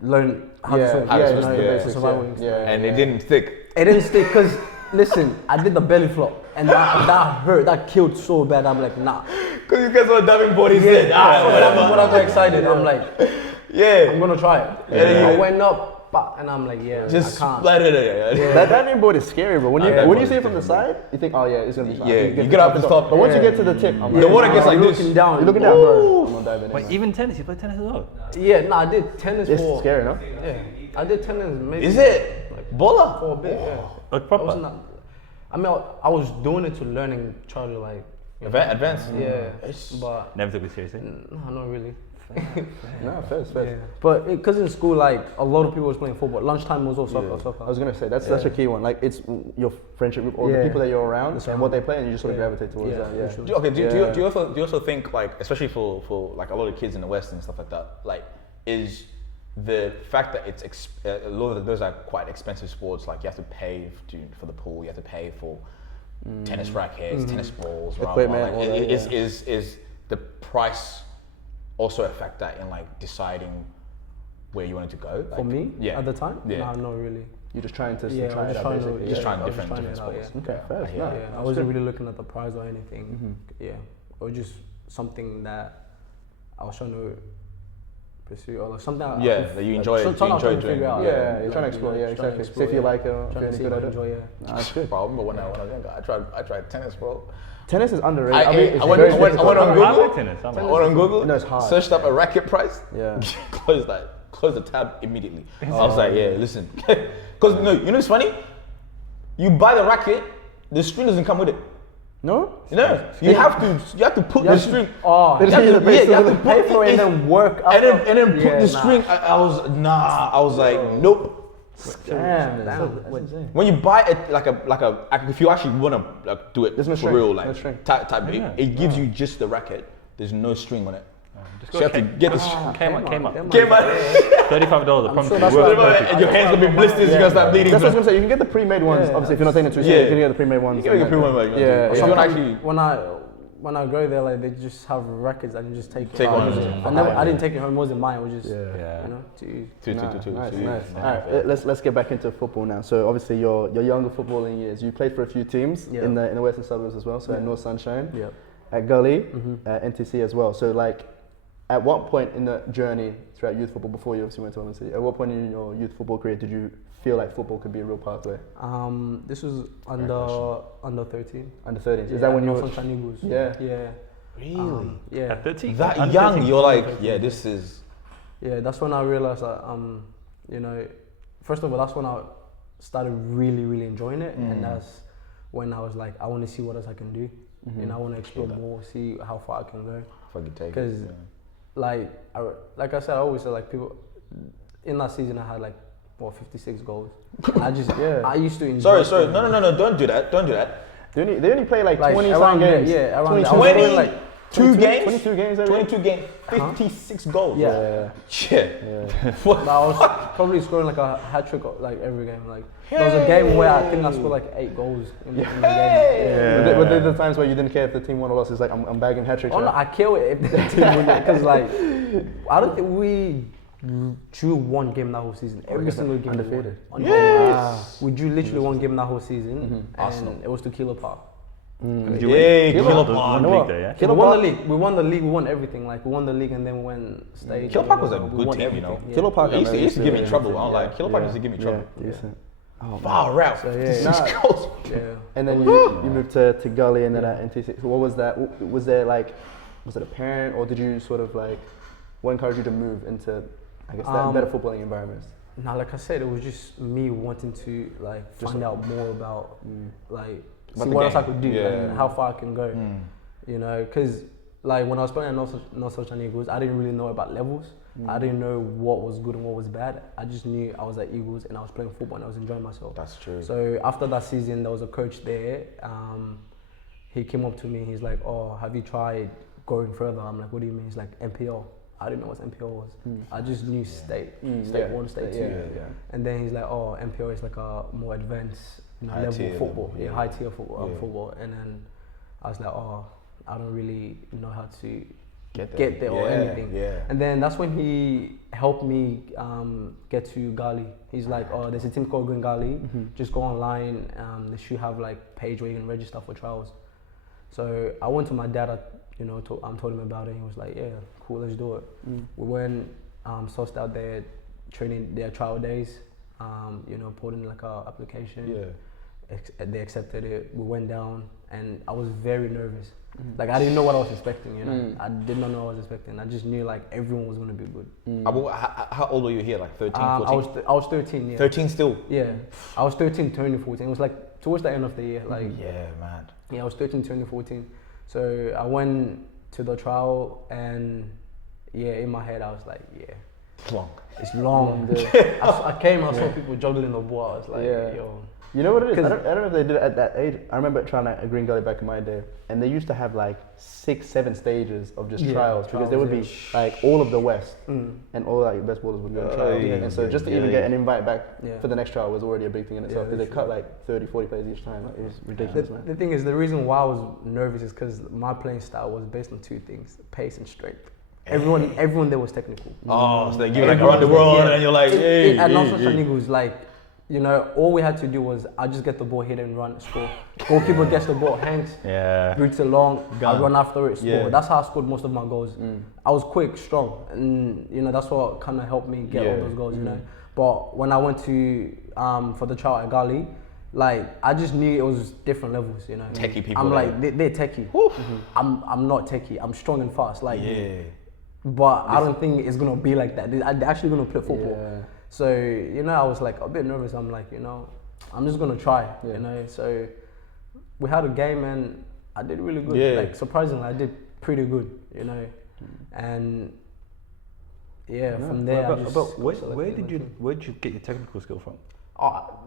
learn how to swim. basics, for survival and stuff. And it didn't stick. It didn't stick because listen, I did the belly flop and that hurt. That killed so bad. I'm like, nah. Because you guys were diving body said, When I got excited, I'm like, I'm gonna try it. Yeah. I went up, and I'm like, just I can't. splat it. That diving board is scary, bro. When you see it from the Yeah. side, you think, oh yeah, it's gonna be fine. Yeah, you get up and stop. But once you get to the tip, I'm The water gets like you're this. looking down. You're looking down, bro. I'm not diving in. Wait, man. even tennis? You play tennis as well? Yeah, no, I did tennis It's for. scary, no? Yeah, I did tennis maybe. Is it? Bola? For a bit, yeah. Like I proper? wasn't. I mean, I was doing it to learning, try to like. Advanced? Yeah, It's- but Never took it seriously. no, not really. No, first. Yeah. But because in school, like a lot of people was playing football. Lunchtime was all soccer. I was gonna say that's such a key one. Like it's your friendship group or the people that you're around and what they play, and you just sort of gravitate towards that. Yeah. for sure. Do you also think like, especially for like a lot of kids in the West and stuff like that, like is the fact that it's a lot of those are quite expensive sports, like you have to pay for the pool, you have to pay for tennis rackets, tennis balls, Equipment, all that, is the price also a factor in like deciding where you wanted to go? For me, yeah, at the time, yeah. no, not really. You're just trying to Yeah, try I'm it just out, trying to- basically. Just yeah, trying I was different just trying sports. it out, Okay, fair. Yeah. No, Yeah, I that's wasn't good. really looking at the prize or anything. Yeah, or just something that I was trying to pursue, or like something. That you enjoy. Something I was trying to doing. figure out. Yeah, you're trying to explore. Yeah, trying to exactly. explore, See if you yeah. like it, or if Trying you're to any see good if at I it. enjoy it. Nah, that's good. Bro, I remember when I was younger, I tried tennis, bro. Tennis is underrated. I mean, it's went very on Google. I like tennis. I went on Google, No, it's hard. searched up a racket price, Yeah. closed the tab immediately. I was like, yeah, listen. Because no, you know what's funny? You buy the racket, the string doesn't come with it. No? No, you have to put the string. Oh, They You just have need to, the base you have to to the- pay for it and then work up. and then put Yeah, the nah. string. I was like, nope. Damn, When you buy it like if you actually want to like, do it There's no for string, real, no like string. type Yeah. it gives you just the racket. There's no string on it. Just So you have to get the string. Came up. Get my $35. I promise sure you, that's worth why- it. and your hands gonna be blisters. You're gonna start bleeding. That's what I was gonna say. You can get the pre-made ones. Yeah. Obviously, if you're not taking it too Yeah. serious, you can get the pre-made ones. You can get a pre-made one, Yeah. If you don't actually. When I go there, like they just have records and you just take it. Take home. one. I didn't take it home. It wasn't mine. It was just Yeah. you know to use. Nice. All right, let's get back into football now. So obviously your younger footballing years, you played for a few teams Yeah. in the Western Suburbs as well. So at North Sunshine, Yeah. at Gully, at NTC as well. So like, at what point in the journey throughout youth football before you obviously went to LNC, at what point in your youth football career did you feel like football could be a real pathway? This was under 13. Under 13s. Yeah, Is that when you North were? Sunshine Eagles? Yeah. Yeah. Really? Yeah. At 13? That Under young, 13? you're like, yeah, this is. Yeah, that's when I realized that, you know, first of all, that's when I started really, really enjoying it. And that's when I was like, I want to see what else I can do. You know, I want to explore more, see how far I can go. If I could take it. Because, like I said, I always say, like, people, in that season, I had like, 56 goals. And I just, I used to enjoy Sorry, no, don't do that. They only play like 20 around some there, games. yeah, around there. I was 20? scoring, like, 2 games? 22 games every 22 games, 56 goals. Yeah. Shit. Like, I was probably scoring like a hat trick like every game. Like there was a game where I think I scored like 8 goals in the game. Yeah. Were there the times where you didn't care if the team won or lost? It's like I'm bagging hat tricks. Oh no, I kill it if the team win because like I don't think we drew one game that whole season. Every single game undefeated. We won. Yes. We drew literally one game that whole season, and Arsenal. it was to Kilo Park. You Yeah, win Kilo the Park. one league there, yeah? We won the league. We won the league. We won everything. Like we won the league, and then we went state. Kilo Park was a We good won team, you know. everything, yeah. Kilo Park. It used to give me trouble. I was like, Kilo Park used to give me trouble. Decent. Oh, Far out. So, 56 yeah. goals. Yeah. And then you moved to Gully and then at NTC. So what was that? Was there like, was it a parent or did you sort of like, what encouraged you to move into, I guess, that better footballing environments? Now, like I said, it was just me wanting to like find out more about like About see the what else I game. could do Yeah. and how far I can go. You know, because like when I was playing at North Sunshine Eagles, I didn't really know about levels. I didn't know what was good and what was bad. I just knew I was at Eagles and I was playing football and I was enjoying myself. That's true. So after that season, there was a coach there. He came up to me. He's like, "Oh, have you tried going further?" I'm like, "What do you mean?" He's like, "MPL." I didn't know what MPL was. I just knew state 1, state 2. And then he's like, "Oh, MPL is like a more advanced High level tier football, level, high tier football." And then I was like, "Oh, I don't really know how to get there or anything." Yeah. And then that's when he helped me get to Gali. He's like, "Oh, there's a team called Green Gali. Just go online. They should have like page where you can register for trials." So I went to my dad. Told him about it. He was like, "Yeah, cool, let's do it." We went, sourced out their training, their trial days. Put in like a application. Yeah. They accepted it. We went down, and I was very nervous. Like I didn't know what I was expecting. I did not know what I was expecting. I just knew like everyone was gonna be good. How old were you here? Like 13, 14? I was 13. Yeah. 13 still? Yeah. I was 13, turning 14. It was like towards the end of the year. Like Yeah, man. yeah, I was 13, turning 14. So I went to the trial, and yeah, in my head I was like, yeah, It's long. it's long. I came, I saw people juggling the ball. I was like, Yeah. yo, You know what it is? I don't know if they did it at that age. I remember trying at Green Gully back in my day, and they used to have like 6-7 stages of just trials because there would be like all of the West and all like best ballers would go on trials. And so just to even get an invite back for the next trial was already a big thing in itself because they cut like 30-40 players each time. Like, it was ridiculous, man. The thing is, the reason why I was nervous is because my playing style was based on 2 things: pace and strength. Everyone there was technical. Oh, so they give like around the world, and you're like, hey. And also Eagles, like, you know, all we had to do was I just get the ball, hit and run, score. Goalkeeper gets the ball, hangs, boots along, I run after it, score. Yeah. That's how I scored most of my goals. I was quick, strong, and you know that's what kind of helped me get all those goals. You know, but when I went to for the trial at Gali, like I just knew it was different levels. You know, techie people. I'm like they're techie. I'm not techie. I'm strong and fast. Like, but I don't think it's gonna be like that. They're actually gonna play football. Yeah. So, you know, I was like a bit nervous. I'm like, you know, I'm just gonna try, you know. So we had a game and I did really good. Yeah. Like surprisingly, I did pretty good, you know. And from there, where did you get your technical skill from?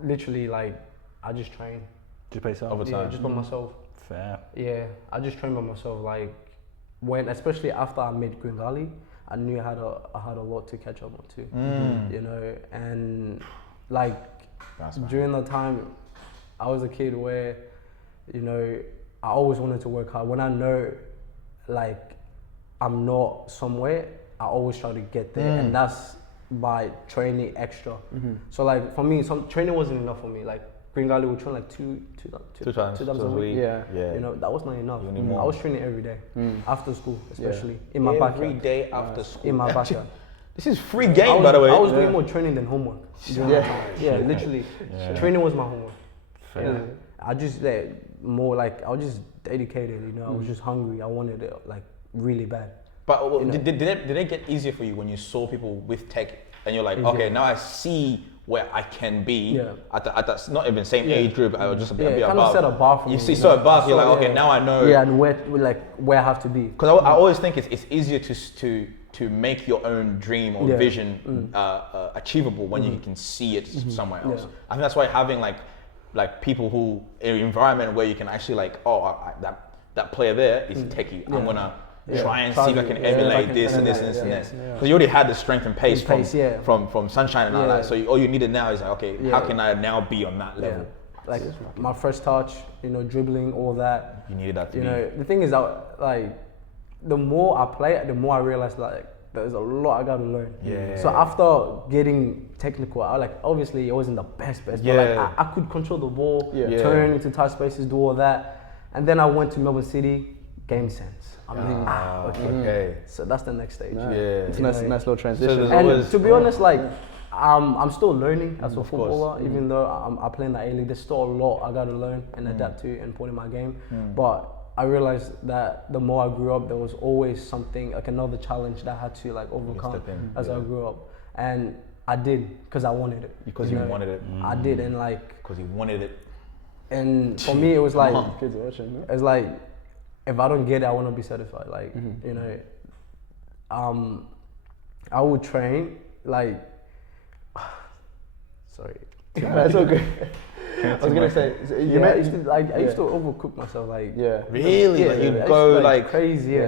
Literally, like, I just trained. Just by yourself? Over time. Yeah, just by myself. Fair. Yeah, I just trained by myself. Like, especially after I made Green Gully, I knew I had a lot to catch up on too, you know, and like during the time, I was a kid where, you know, I always wanted to work hard. When I know, like, I'm not somewhere, I always try to get there, and that's by training extra. So like for me, some training wasn't enough for me. Like Green Gully would train like two times a week. Yeah. You know, that was not enough. You need more. I was training every day, after school, especially in my backyard. Every day after school. In my backyard. This is free game, by the way. I was doing more training than homework. Yeah, literally. Training was my homework. Fair. I just more like I was just dedicated. You know, I was just hungry. I wanted it like really bad. But You know. did it get easier for you when you saw people with tech and you're like, okay, now I see where I can be at that not even same age group, I was just a bit kind above. of set a bar for me. You see, so above, you're like, okay, now I know. Yeah, and where I have to be. Because I always think it's easier to make your own dream or vision achievable when you can see it somewhere else. I think that's why having like people who in an environment where you can actually like, that player there is techie. I'm gonna try and see if I can emulate this and this and this and this. Because you already had the strength and pace from Sunshine and all that. So all you needed now is like, okay, how can I now be on that level? Like my first touch, you know, dribbling, all that. You needed that to You be. know, the thing is that like the more I play, the more I realize like there's a lot I gotta learn. So after getting technical, I like obviously it wasn't the best, but like I could control the ball, turn into tight spaces, do all that. And then I went to Melbourne City, game sense. I'm like, okay. So that's the next stage. It's a nice little transition. And to be honest, like I'm still learning as a footballer, even though I play in the A-League. There's still a lot I gotta learn and adapt to and put in my game. But I realized that the more I grew up, there was always something like another challenge that I had to like overcome as I grew up, and I did because I wanted it. Because you wanted it. I did, and like because you wanted it. And for me, it was like Kids watching, it's like if I don't get it, I want to be satisfied. Like you know, I would train like. Sorry. That's okay. I was gonna say, I used to overcook myself. Like really, like you'd go like crazy.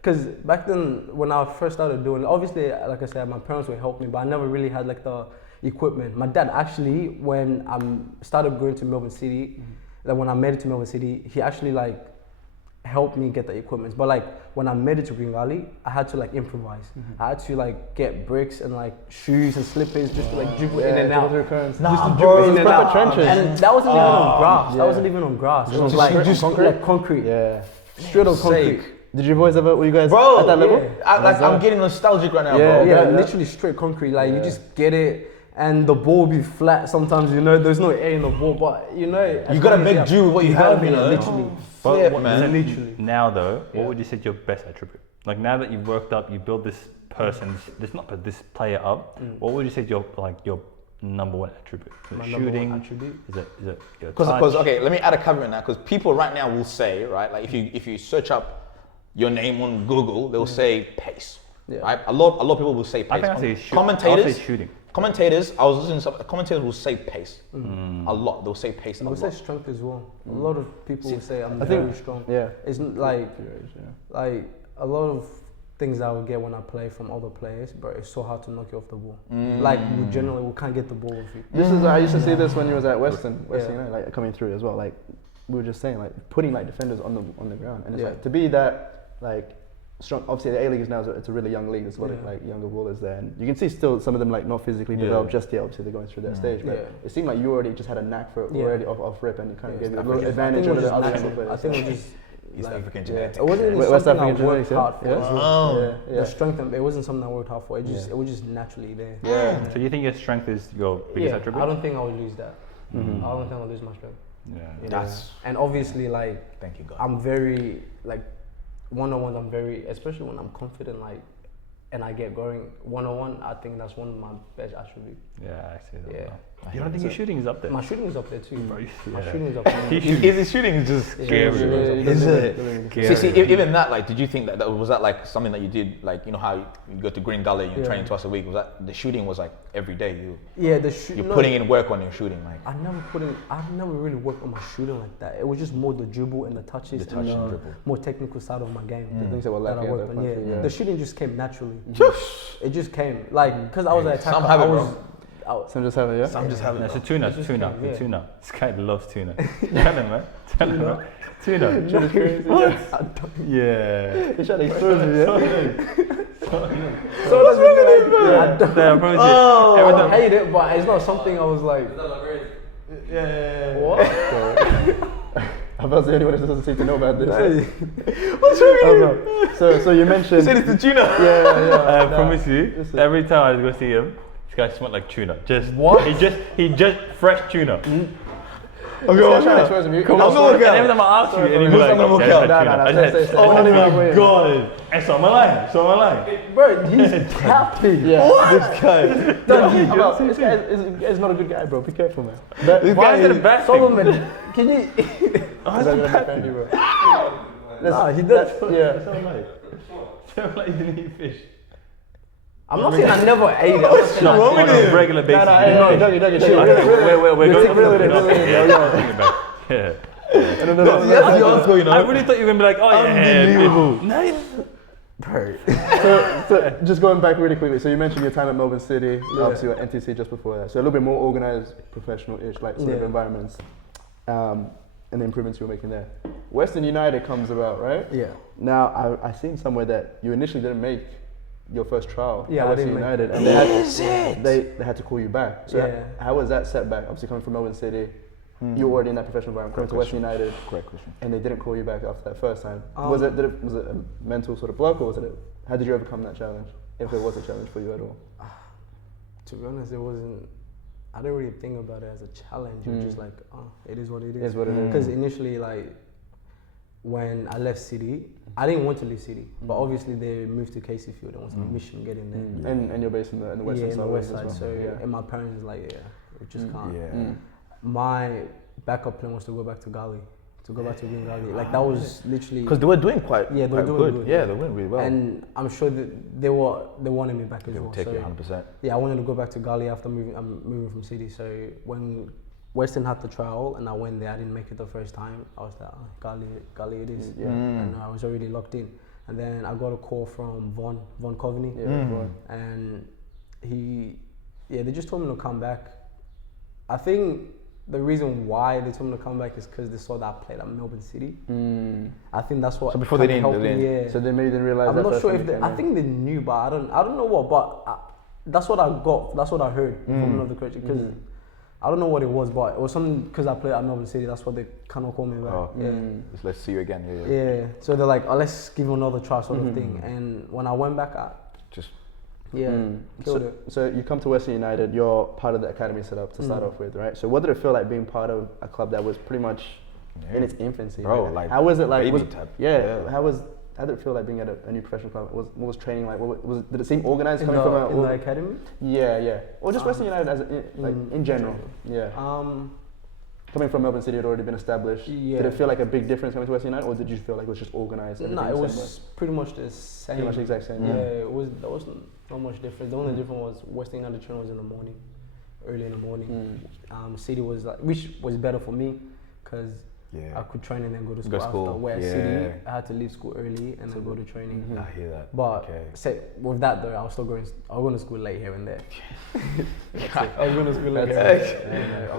Because back then, when I first started doing, obviously, like I said, my parents would help me, but I never really had like the equipment. My dad actually, when I started going to Melbourne City, like when I made it to Melbourne City, he actually like helped me get the equipment. But like when I made it to Green Gully, I had to like improvise. I had to like get bricks and like shoes and slippers just to like dribble in and out. Nah, bro, in and proper out. trenches. And that wasn't even on grass. That wasn't even on grass. It was like just like concrete. Straight on concrete. Did you boys ever? Were you guys bro, at that level? I'm getting nostalgic right now, bro. Literally straight concrete. Like you just get it. And the ball will be flat sometimes, you know, there's no air in the ball, but you know. You gotta make do with what you have, you know. Literally. Literally. Now though, what would you say is your best attribute? Like now that you've worked up, you build this this player up, what would you say is your number one attribute? Is it shooting? Is it your Because okay, let me add a caveat now, because people right now will say, right, like if you search up your name on Google, they'll say pace. Yeah. A lot of people will say pace. I think I say Commentators. I'll say shooting. Commentators, I was listening to some commentators will say pace. A lot. They'll say pace. They'll say strength as well. A lot of people will say I'm I think- very strong. Yeah. It's like a lot of things I would get when I play from other players, but it's so hard to knock you off the ball. Like we can't get the ball with you. This is I used to see this when you was at Western, United, like coming through as well. Like we were just saying, like putting like defenders on the ground, and it's like to be that like strong. Obviously, the A League is now it's a really young league. There's a lot of like younger ballers there, and you can see still some of them like not physically developed just yet. Obviously, they're going through that stage, but it seemed like you already just had a knack for it already off rip, and it kind of gave you a little advantage over the other younger players. I think it was just East like, African genetics. It wasn't even West something African I worked genetics, hard for. As well. Yeah. The strength, it wasn't something I worked hard for. It was just naturally there. Yeah. So you think your strength is your biggest attribute? I don't think I would lose that. I don't think I'll lose my strength. Yeah. You know? That's And obviously, like, thank you God. I'm very like one-on-one. I'm very, especially when I'm confident, like, and I get going one-on-one. I think that's one of my best attributes. Yeah, I see that. Yeah. You don't think your shooting is up there? My shooting is up there too. My Yeah. shooting is up there. His shooting is just scary. Is it? See, even that, like, did you think that was that like something that you did, like, you know how you go to Green Gully and you're training twice a week? Was that the shooting was like every day? You're putting in work on your shooting, like. I've never really worked on my shooting like that. It was just more the dribble and the touches, The touch and dribble. more technical side of my game. The things that were That I lacking. worked on. Yeah. The shooting just came naturally. Just It just came like because I was an attacker. some have it, I was, bro. Some just have it, yeah. Some just have No, it. it's a tuna, It's just tuna, came, yeah. tuna. This guy loves tuna. Tell him, man. Tell him, man. Tuna. Tuna's crazy. Yeah. They tried to expose me, yeah. so that's really I don't Yeah, I promise you. Every I time- hate it, but it's not something I was like. What? I was the only one that doesn't seem to know about this. What's wrong with you? So you mentioned. Said it's the tuna. Yeah. I promise you, Listen. every time I go see him, this guy smelled like tuna. Just What? He just fresh tuna. Okay, Trying to expose me. Come on, And go every time I ask you, and he'll be like, I'm gonna yeah, walk it's out. tuna. No, I say, just- say. Oh Don't even my wait. god! And so am I lying? So am I lying? Bro, he's capping. Yeah. This guy. This guy is not a good guy, bro. Be careful, man. This Why guy is it a bad thing? Solomon, can you? Is that gonna offend you, bro? Nah, he does. Yeah. So am I. So am I didn't eat fish. I'm not saying I never ate it. I'm saying wrong with On you? a regular basis. No, Dougie. Chill. We're You're going really, to really, yeah, yeah. bring it back. Yeah. That's the answer, you know. I really thought you were gonna be like, oh yeah, Unbelievable. No, So just going back really quickly. So you mentioned your time at Melbourne City. Obviously, you were at NTC just before that. So a little bit more organized, professional-ish, like sort of environments, and the improvements you were making there. Western United comes about, right? Yeah. Now I seen somewhere that you initially didn't make your first trial. Yeah, at I Western didn't make United, it. and they had to call you back. So Yeah. how was that setback? Obviously coming from Melbourne City, you were already in that professional environment. Coming to Western United, Great question. and they didn't call you back after that first time. Was it a mental sort of block, or was it? How did you overcome that challenge? If it was a challenge for you at all? To be honest, it wasn't. I didn't really think about it as a challenge. It was just like, it is what it is. Is what it is. Because initially, like, when I left City, I didn't want to leave City, but obviously they moved to Casey Field. They wanted mission get in there. And you're based in the western Yeah, in side. the west as side. well. So, yeah. and my parents is like, we just can't. Yeah. My backup plan was to go back to Gali, to go back to Green Gali. Like that was literally. Because they were doing quite Yeah, they were quite doing good. Yeah, they were doing really well. And I'm sure that they wanted me back as They well. will take so, you 100%. yeah, I wanted to go back to Gali after moving from City. So when Western had the trial and I went there, I didn't make it the first time. I was like, Gali it is. Yeah. And I was already locked in. And then I got a call from Von Coveney. And they just told me to come back. I think the reason why they told me to come back is because they saw that I played at Melbourne City. I think that's what. So before they kinda didn't- helped they me, didn't- yeah. So they maybe didn't realize. I'm that not first sure time if you they, came I in. think they knew, but I don't know what. But that's what I got. That's what I heard from another coach because I don't know what it was, but it was something because I played at Melbourne City. That's what they kind of called me back. Oh, Yeah. Just let's see you again. Yeah. Yeah. So they're like, let's give you another try, sort of thing. And when I went back, Just killed it. So you come to Western United, you're part of the academy setup to start off with, right? So what did it feel like being part of a club that was pretty much in its infancy? Bro, right? like how was it like? baby type. Yeah. How did it feel like being at a new professional club? What was training like? Did it seem organized coming from In the academy? Yeah. Or just Western United as in general. Yeah. coming from Melbourne City, had already been established. Yeah. Did it feel like a big difference coming to Western United, or did you feel like it was just organised? No, it was pretty much the same. Pretty much the exact same. Yeah, there wasn't not much difference. The only difference was Western United training was in the morning, early in the morning. City was like, which was better for me, because I could train and then go to school after. Where City, I had to leave school early and then go to training. I hear that. But with that though, I was going to school late here and there. I was going to school late here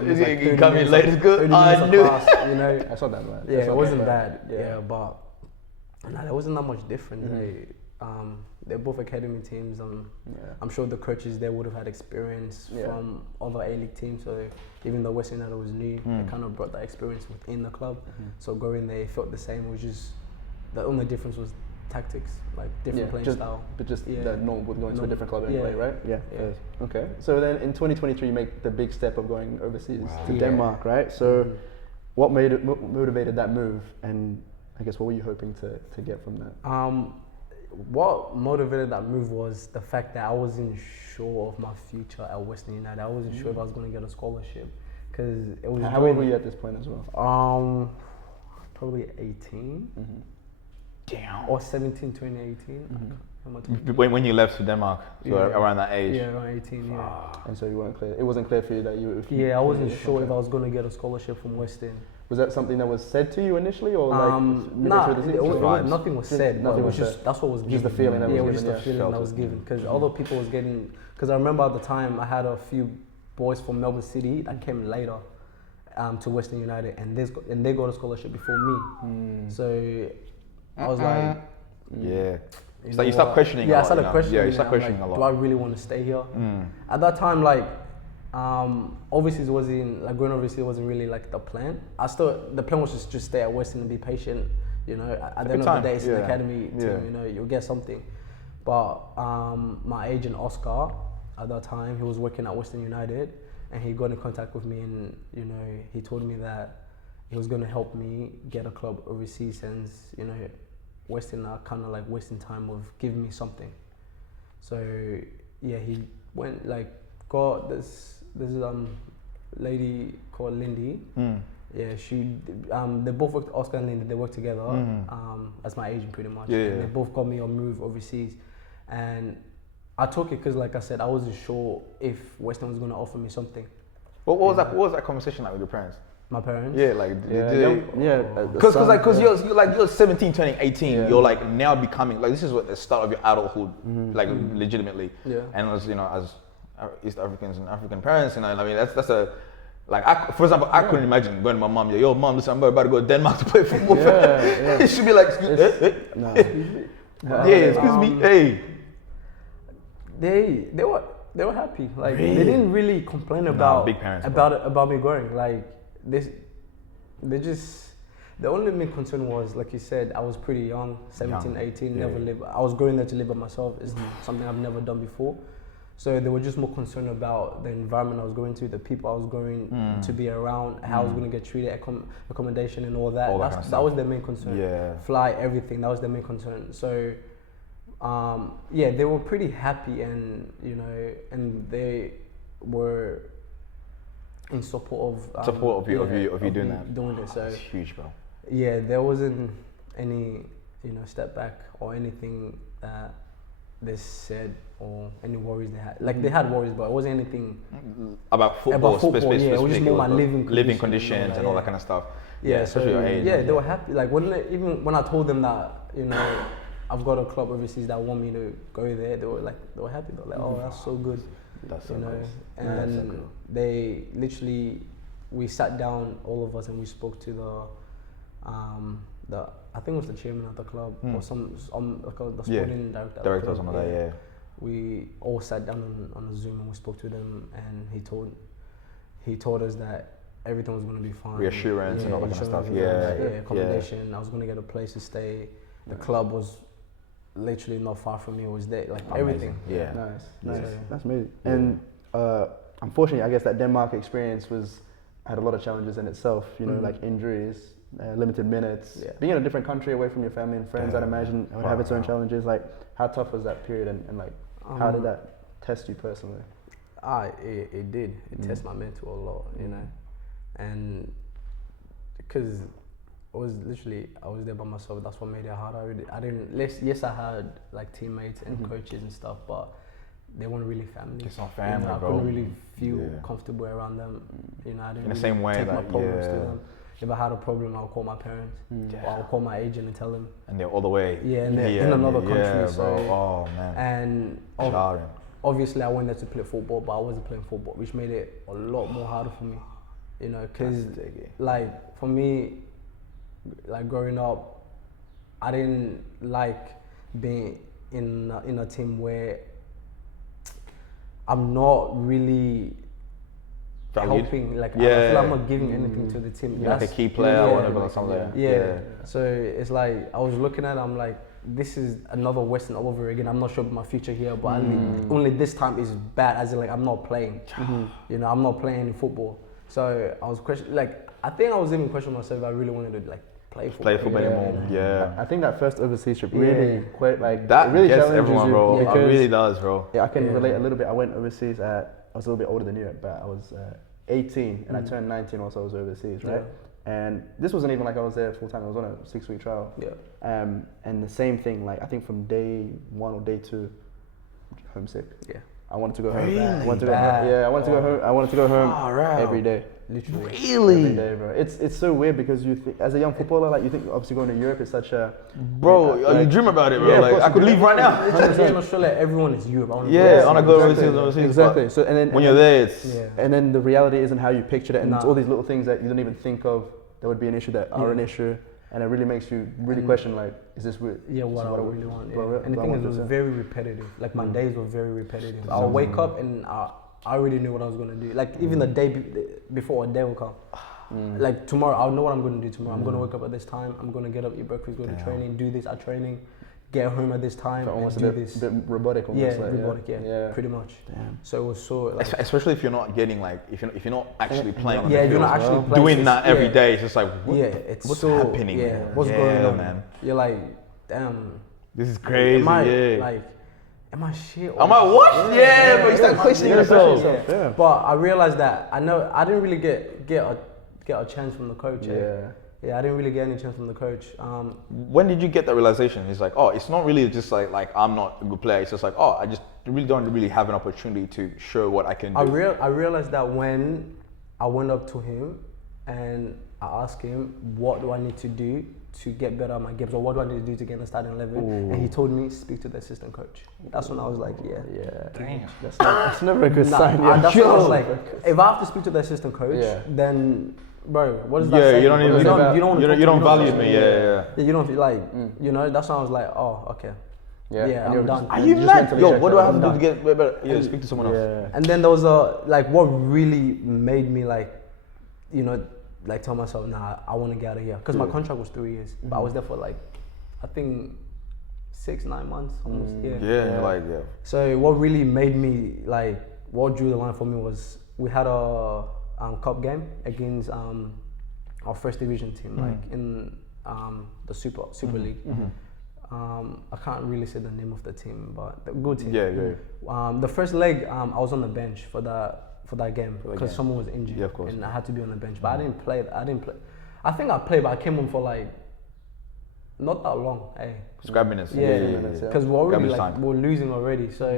and there. You come in late is good. I knew. You know, That's not that bad. yeah, it wasn't bad. Yeah, but there wasn't that much difference. They're both academy teams. I'm sure the coaches there would have had experience from other A-League teams. So even though Western United was new, they kind of brought that experience within the club. So going there, it felt the same. Which is the only difference was tactics, like different playing style. But just that normal would go into a different club and play, right? Yeah. Okay. So then in 2023, you make the big step of going overseas to Denmark, right? So what motivated that move, and I guess what were you hoping to get from that? What motivated that move was the fact that I wasn't sure of my future at Western United. I wasn't sure if I was going to get a scholarship, because it was. How old were you at this point as well? Probably 18. Damn. Or 17, 2018. When you left to Denmark, so around that age. Yeah, around 18. Yeah. And so you weren't clear. It wasn't clear for you that you. Yeah, I wasn't sure if I was going to get a scholarship from Western. Was that something that was said to you initially, or nothing was said. Nothing was just that's what was given. Just the feeling that was given. Just the feeling that was given. Because other people was getting. Because I remember at the time I had a few boys from Melbourne City that came later to Western United, and they got a scholarship before me. So I was like, So you start questioning. Yeah, I started questioning. Yeah, you start questioning a lot. Do I really want to stay here? At that time, like. Overseas wasn't like going overseas wasn't really like the plan. The plan was just stay at Western and be patient. You know, at the end of the day, it's an academy team. You know, you'll get something. But my agent Oscar at that time, he was working at Western United, and he got in contact with me, and you know, he told me that he was going to help me get a club overseas, since you know, Western are kind of like wasting time of giving me something. So yeah, he went like got this lady called Lindy. Yeah, they both worked, Oscar and Lindy, they worked together as my agent pretty much. And they both got me a move overseas, and I took it because, like I said, I wasn't sure if Western was going to offer me something. What was that conversation like with your parents? My parents? Yeah, like because you're 17, turning 18. You're like now becoming like, this is what the start of your adulthood, like legitimately. Yeah. And as you know, as East Africans and African parents, you know, I mean, that's a, like, for example, I couldn't imagine going to my mom, yo, mom, listen, I'm about to go to Denmark to play football. It should be like, excuse me, hey. They were happy. Like, they didn't really complain about big parents, about me going. Like, they just, the only main concern was, like you said, I was pretty young, 17, 18, never lived. I was going there to live by myself. It's something I've never done before. So they were just more concerned about the environment I was going to, the people I was going to be around, how I was going to get treated, accommodation and all that. That was their main concern. Yeah. Fly, everything, that was their main concern. So, they were pretty happy, and you know, and they were in support of you doing that. Doing it. So that's huge, bro. Yeah, there wasn't any step back or anything that they said, or any worries they had. Like, they had worries, but it wasn't anything about football. It was just more my living conditions and all that kind of stuff. Yeah, so they were happy. Like, even when I told them that, you know, I've got a club overseas that want me to go there, they were happy. They were like, oh, that's so good. That's so nice. And they literally, we sat down, all of us, and we spoke to the I think it was the chairman of the club or the sporting director or something like that. Yeah. We all sat down on a Zoom and we spoke to them, and he told us that everything was going to be fine. Reassurance and all that kind of stuff. Accommodation. Yeah. I was going to get a place to stay. The club was literally not far from me. It was there, like everything. Yeah. Nice. That's amazing. Yeah. And unfortunately, I guess that Denmark experience had a lot of challenges in itself. You know, like injuries. Limited minutes, being in a different country away from your family and friends, I'd imagine it would have its own challenges. Like, how tough was that period, and like, how did that test you personally? It did. It tested my mental a lot, you know. And because I was there by myself. That's what made it hard. I didn't. Yes, I had like teammates and coaches and stuff, but they weren't really family. It's not family, I bro. couldn't really feel comfortable around them. You know, I didn't In the really same way, take my like, problems to them. If I had a problem, I'll call my parents, or I'll call my agent and tell them. And they're all the way. Yeah, and they're in another country. Yeah, so, bro. Oh man. And Jarring. obviously, I went there to play football, but I wasn't playing football, which made it a lot more harder for me. You know, because like for me, like growing up, I didn't like being in a team where I'm not really Valued. helping. Like I Yeah. feel I'm not giving anything to the team. You're like a key player or whatever, or something. Yeah. So it's like I was looking at it, I'm like, this is another Western all over again. I'm not sure about my future here, but only this time is bad, as in like I'm not playing. You know, I'm not playing any football. So I was I think I was even questioning myself if I really wanted to like play football anymore. Yeah. I think that first overseas trip really quite like That it really gets challenges everyone, you bro. It because- really does, bro. Yeah, I can relate a little bit. I went overseas I was a little bit older than you, but I was 18 and I turned 19 whilst I was overseas, right? And this wasn't even like I was there full time. I was on a 6-week trial. Yeah. And the same thing, like I think from day 1 or day 2, homesick. Yeah. I wanted to go home. Really? I wanted to go home. Yeah, I wanted to go home. I wanted to go home every day. Literally. Really? Every day, bro. It's so weird because you think, as a young footballer, like you think obviously going to Europe is such a Bro, you dream about it, bro. Yeah, of like course I you could do. leave right now. In Australia, everyone is Europe. Yeah, on a go overseas. Exactly. But So and then when you're there, it's and then the reality isn't how you pictured it, and it's Nah. all these little things that you don't even think of that would be an issue that are an issue, and it really makes you really question like, is this what? Yeah, what I really want. Yeah. And the thing is, it was very repetitive. Like my days were very repetitive. I'll wake up and I already knew what I was gonna do. Like even the day before a day will come. Like tomorrow, I'll know what I'm gonna do tomorrow. I'm gonna wake up at this time. I'm gonna get up, eat breakfast, go to training, do this at training, get home at this time, Almost and a do bit, this. bit robotic almost. Yeah, like, robotic. Yeah, pretty much. Damn. So it was so like, especially if you're not getting like if you're not actually playing on the yeah, field, you're not actually playing, doing it's- that every yeah. day. It's just like what, it's what's so, happening? Yeah, man? what's going on, man? You're like, damn. This is crazy. Am I Yeah. like, am I shit? Am I what? Yeah, but you start questioning yourself. Yeah. But I realized that I didn't really get a chance from the coach. Yeah, I didn't really get any chance from the coach. When did you get that realization? It's like, oh, it's not really just like I'm not a good player. It's just like, oh, I just really don't really have an opportunity to show what I can do. I realized that when I went up to him and I asked him, what do I need to do to get better at my games, or what do I need to do to get in the starting 11? And he told me, speak to the assistant coach. That's when I was like, Damn. That's never a good sign. That's when I was like, if I have to speak to the assistant coach, then bro, what does that say? You don't even you don't value me. Yeah. You don't feel like, you know, that's when I was like, oh, okay. Yeah, I'm done. Are you just mad? mentally Yo, checked what do I out. have to do to get better? Yeah, speak to someone else. Yeah. And then there was what really made me like, you know, like tell myself, nah, I want to get out of here. Because my contract was 3 years, but I was there for like, I think 6-9 months almost. Yeah. So what really made me like, what drew the line for me was we had a cup game against our first division team, like in the Super League. I can't really say the name of the team, but the good team. Yeah. The first leg, I was on the bench for that game because someone was injured, Yeah, of course. and I had to be on the bench. But I didn't play. I think I played, but I came on for like not that long. Hey. Scrap minutes. Yeah, because we're already Garbage like time. we're losing already. So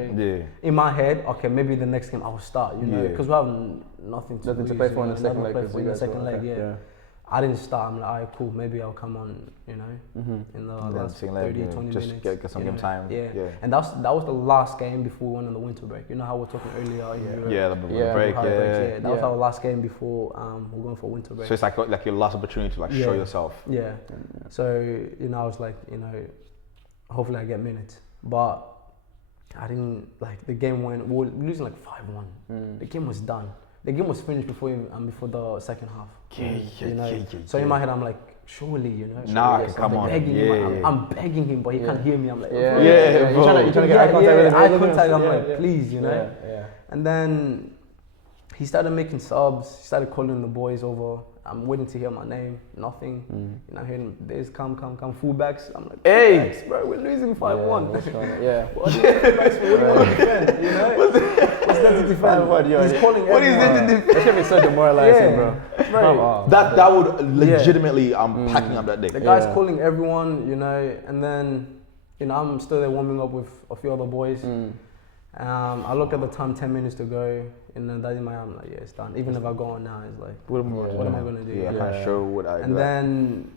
in my head, okay, maybe the next game I'll start. You know, because we have nothing to Nothing to lose, play for you in know, the second nothing leg. to play 'cause for you in the guys second were- leg. okay, Yeah. I didn't start. I'm like, alright, cool. Maybe I'll come on. You know, in the last 30, 20 just minutes. get some you game know. time. Yeah. And that was the last game before we went on the winter break. You know how we're talking earlier. In Europe, Yeah, the break. we had breaks, Yeah. That was our last game before we're going for winter break. So it's like your last opportunity to like show yourself. Yeah. So, you know, I was like, you know, hopefully I get minutes. But I didn't, like, the game went, we were losing like 5-1. The game was done. The game was finished before the second half. You know? So in my head, I'm like, surely, you know. Nah, yes, come I'm on. begging him. I'm begging him, but he can't hear me. I'm like, Yeah, bro. You're trying to get eye contact with him. Eye contact. I'm like, please, you know. Yeah. And then he started making subs. He started calling the boys over. I'm waiting to hear my name. Nothing. You know, hearing this come fullbacks. I'm like, Hey! fullbacks, bro, we're losing 5-1. What's going on? Yeah. What are you fullbacks for? What do you want to defend? You know? What's that to defend? What, He's calling What is everyone. it to defend? That's gonna be so demoralizing, bro. bro. That would legitimately, I'm packing up that day. The guy's calling everyone, you know, and then, you know, I'm still there warming up with a few other boys. I look at the time, 10 minutes to go, and then that's in my head, I'm like, yeah, it's done. Even if I go on now, it's like, what am I going to do? Yeah, I can't show what I do. And then,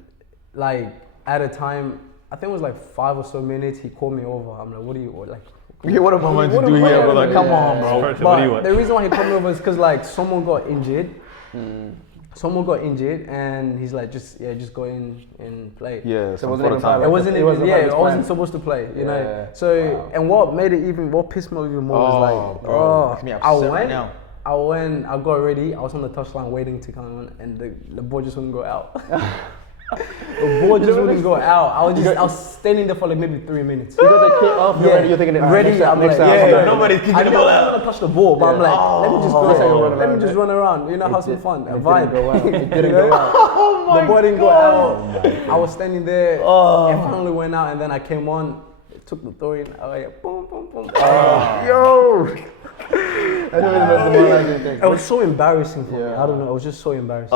like, at a time, I think it was like 5 or so minutes, he called me over. I'm like, what do you, like, yeah, what am I meant to do here? Bro? Like, come on, bro. But the reason why he called me over is because, like, someone got injured. Someone got injured, and he's like, just go in and play. Yeah, so it wasn't supposed to play, you know. So, and what made it even, what pissed me off even more was like, I got ready, I was on the touchline waiting to come on, and the ball just wouldn't go out. The ball just wouldn't go out. I was standing there for like maybe 3 minutes. You got the kick off, you're thinking, ready, next time. Nobody's kicking the I ball out. don't want to touch the ball, but I'm like, let me just go. Let me just run around, you know, have some fun. It didn't go out. The ball didn't go out. I was standing there, it finally went out, and then I came on, took the throw in, I was like, boom, boom, boom. Yo! It was so embarrassing for me. I don't know. It was just so embarrassing.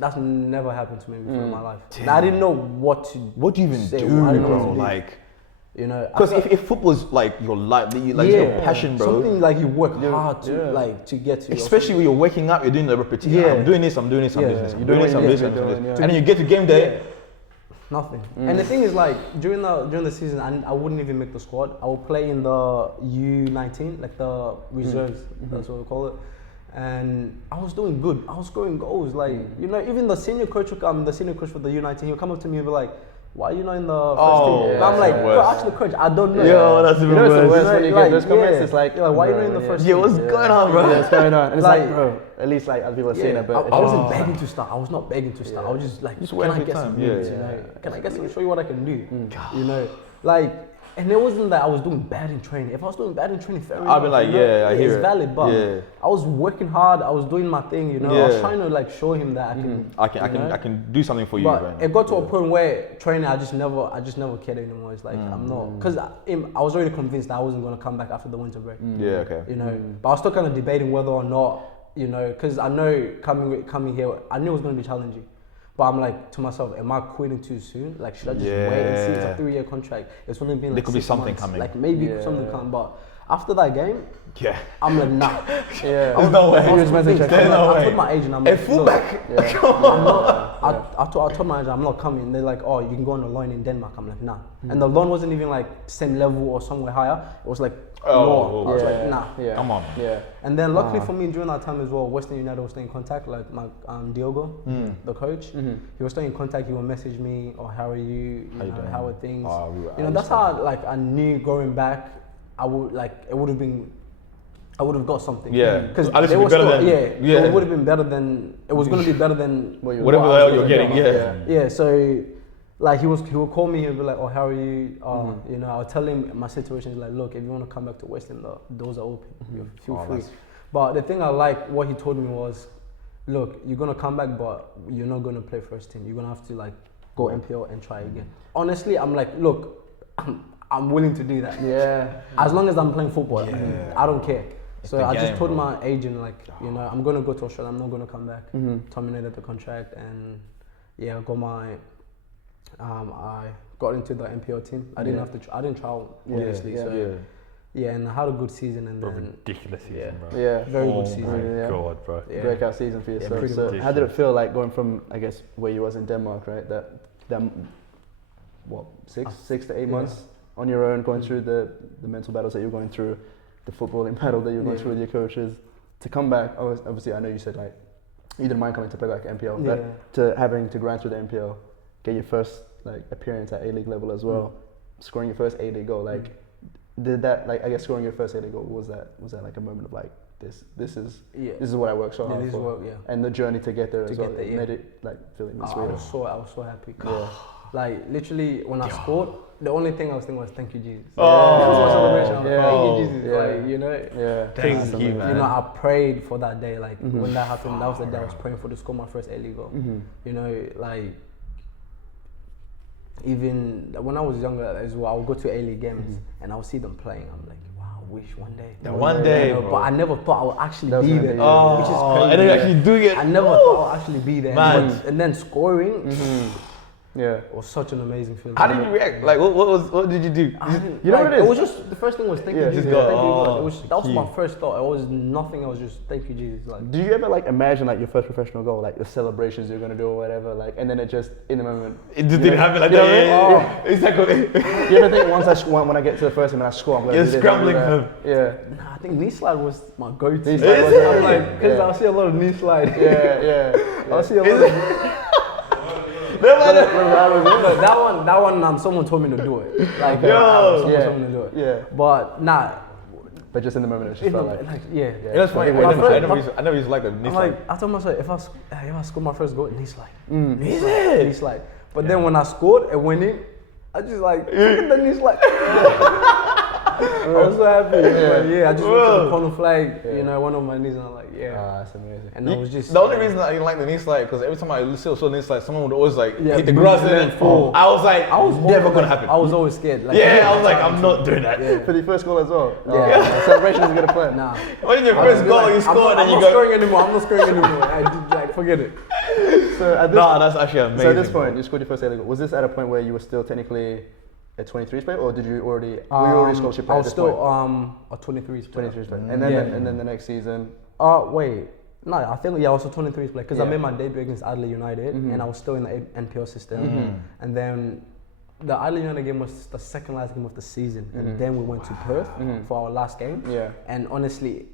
That's never happened to me before in my life. I didn't know what to. What do you even do, bro? Like, you know, because if football is like your life, your passion, bro. Something like you work hard to get to. Especially when you're waking up, you're doing the repetition. Yeah. I'm doing this. I'm doing this. I'm doing this. I'm doing this. And then you get to game day. Nothing. And the thing is, like, during the season, I wouldn't even make the squad. I would play in the U19, like the reserves. That's what we call it. And I was doing good. I was scoring goals. Like, you know, even the senior coach for the U19, he'll come up to me and be like, why are you not in the first team? And I'm like, actually, coach, I don't know. Yo, that's even worse. When you get those comments, it's like, why are you not in the first team? Yeah, what's going on, bro? What's going on? And it's like, bro, at least like other people are seeing it, but I wasn't begging to start. I was not begging to start. I was just like, can I get some minutes, you know? Can I get some, show you what I can do? You know, like, and it wasn't that I was doing bad in training. If I was doing bad in training, fair enough. I'd be like, I hear it. It's valid, but I was working hard. I was doing my thing, you know. I was trying to like show him that I can do something for you. But right now. it got to a point where training, I just never cared anymore. It's like I'm not, because I was already convinced that I wasn't gonna come back after the winter break. Yeah, okay. You know, but I was still kind of debating whether or not, you know, because I know coming here, I knew it was gonna be challenging. But I'm like to myself, am I quitting too soon? Like, should I just wait and see? It's a 3-year contract. It's only been like there could be something months. coming. Like maybe something come. But after that game, I'm like, nah. There's no way. I told my agent, I'm like, fullback. I told my agent, I'm not coming. They're like, oh, you can go on the loan in Denmark. I'm like, nah. And the loan wasn't even like same level or somewhere higher. It was like more. I was like, nah. Come on. Yeah. And then luckily for me, during that time as well, Western United was staying in contact. Like my Diogo, the coach, he was staying in contact. He would message me, or how are you? How are things? You know, that's how like I knew going back, I would have got something. Yeah, because it would have been better than. It was going to be better than whatever the hell you're getting. Yeah. So, like he would call me. He'd be like, "Oh, how are you?" You know, I'll tell him my situation is like, "Look, if you want to come back to Western, the doors are open. You feel free." But the thing I like, what he told me was, "Look, you're gonna come back, but you're not gonna play first team. You're gonna have to like go MPL and try again." Honestly, I'm like, look, I'm willing to do that. Yeah. As long as I'm playing football, I don't care. So I just told my agent, like, you know, I'm gonna go to Australia. I'm not gonna come back. Terminated the contract, and I got my. I got into the MPL team. I didn't have to. I didn't travel, obviously. And I had a good season, and then ridiculous season, bro. Yeah, very good season. Oh my god, bro. Breakout season for yourself. So how did it feel like going from, I guess, where you was in Denmark, right? That what 6 to 8 months on your own, going through the mental battles that you're going through, the footballing battle that you're going through with your coaches, to come back. Obviously, I know you said like you didn't mind coming to play back MPL, but to having to grind through the MPL, get your first like appearance at A-League level as well, scoring your first A-League goal, like did that, like, I guess scoring your first A-League goal, was that like a moment of like this is what I worked so hard for, and the journey to get there as well, it made it like feeling sweet. I was so happy. Like literally when I scored, the only thing I was thinking was thank you Jesus. Thank you Jesus. Like, you know. Thank you, man. You know, I prayed for that day. Like when that happened, that was the day I was praying for to score my first A-League goal. You know, like even when I was younger as well, I would go to A-League games and I would see them playing. I'm like, wow, wish one day. One day, You know, bro. but I never thought I would actually That was be gonna there, be- Oh, which is crazy. and then actually doing it. I never thought I would actually be there. Man. And then scoring Yeah. was such an amazing feeling. How did you react? Like, what did you do? I didn't- You know like, what it is? was just the first thing was thank Yeah, you, just Jesus. go, Thank you, oh, God. That was my cute. first thought. It was nothing. I was just thank you, Jesus. Like, Do you ever like imagine like your first professional goal, like the celebrations you're gonna do or whatever, like, and then it just in the moment? It just didn't happen like You know that. what I mean? Yeah. Exactly. You ever think once when I get to the first one and I score, I'm gonna You're do this, scrambling I'm gonna do for- that. nah, I think knee slide was my go-to. Knee slide was it? I'm like, because Yeah. I see a lot of knee slide. Yeah, yeah. I see a lot of. But that one, someone told me to do it. Like, Yo. someone told me to do it. Yeah. But nah, But just in the moment, it just felt like. yeah. Yeah, that's funny. My friend- I never used to like the knee I'm slide. like, I told myself if I score my first goal, knee slide. Is it? Knee slide. But then when I scored and went in, I just like look at the knee slide. I was so happy. Yeah, I just went to the corner flag, you know, went on my knees and I'm like, yeah. That's amazing. And I was just The only reason I didn't like the knee slide because every time I saw knee slide, someone would always like Yeah, hit the grass and move then and fall. fall. I was like, I was never always- gonna happen. I was always scared. Like, Yeah, I was like, I'm not doing that. For the first goal as well. Yeah. Celebration isn't gonna play. Nah. When your I was first goal, like, you scored I'm and you not go. scoring anymore. I'm not scoring anymore. I did, like, forget it. So at this, Nah, that's actually amazing. so at this bro. point, you scored your first A-League goal. Was this at a point where you were still technically a 23s player, or did you already? Were you already scholarship I player at was this still point? a 23s player. 23s player, and then Yeah. and then the next season. Wait. No, I think I was a 23s player because I Yeah. made my debut against Adelaide United and I was still in the NPL system. And then the Adelaide United game was the second last game of the season, and then we went to Perth for our last game. Yeah. And honestly,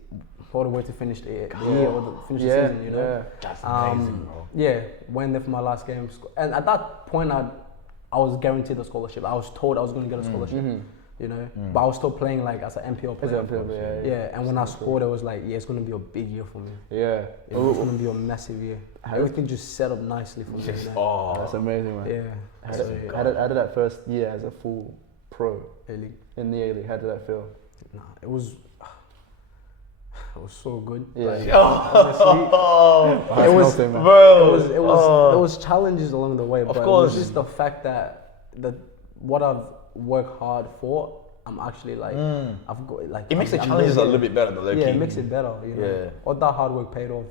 what a way to finish the year or finish the season, you know. Yeah. That's amazing, bro. Yeah, went there for my last game, and at that point, I was guaranteed a scholarship. I was told I was going to get a scholarship, you know. But I was still playing like as an NPL player. Yeah. And when I scored, it was like, yeah, it's going to be a big year for me. Yeah. It was going to be a massive year. Everything just set up nicely for me. You know? That's amazing, man. Yeah. How did that first year as a full pro A-League. in the A-League? How did that feel? Nah, it was so good. Yeah. Like, Oh, It was, it bro. was there was challenges along the way, but course. it was just the fact that what I've worked hard for, I'm actually like I've got like It makes the I'm challenges a getting- little bit better, though. Yeah, it makes it better. You know, Yeah. all that hard work paid off.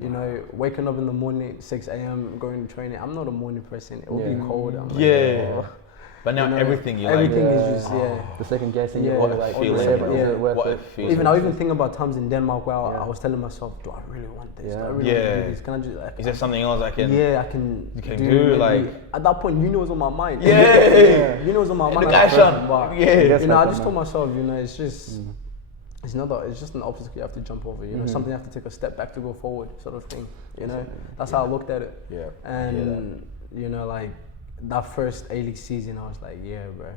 You know, waking up in the morning, 6 a.m., going to training. I'm not a morning person. It will be cold. I'm like, Yeah. oh. But now You know, everything you everything like. is just the second guessing. Yeah. What What a like feeling, is bro. it worth What a it? feeling. Even I even think about times in Denmark where Yeah. I was telling myself, do I really want this? Do I Yeah. really want to Yeah. do this? Can I just like, Is there something else I can? yeah, I can. You can do, maybe- like- at that point, uni was on my mind. Yeah. Uni was on my And mind. the at guy that shot. point, but, Yeah. Yes, you know, I like just that, told myself, you know, it's just. It's just an obstacle you have to jump over, you know, something you have to take a step back to go forward, sort of thing. You know, that's how I looked at it. Yeah. And you know, like that first A-League season, I was like, yeah, bro,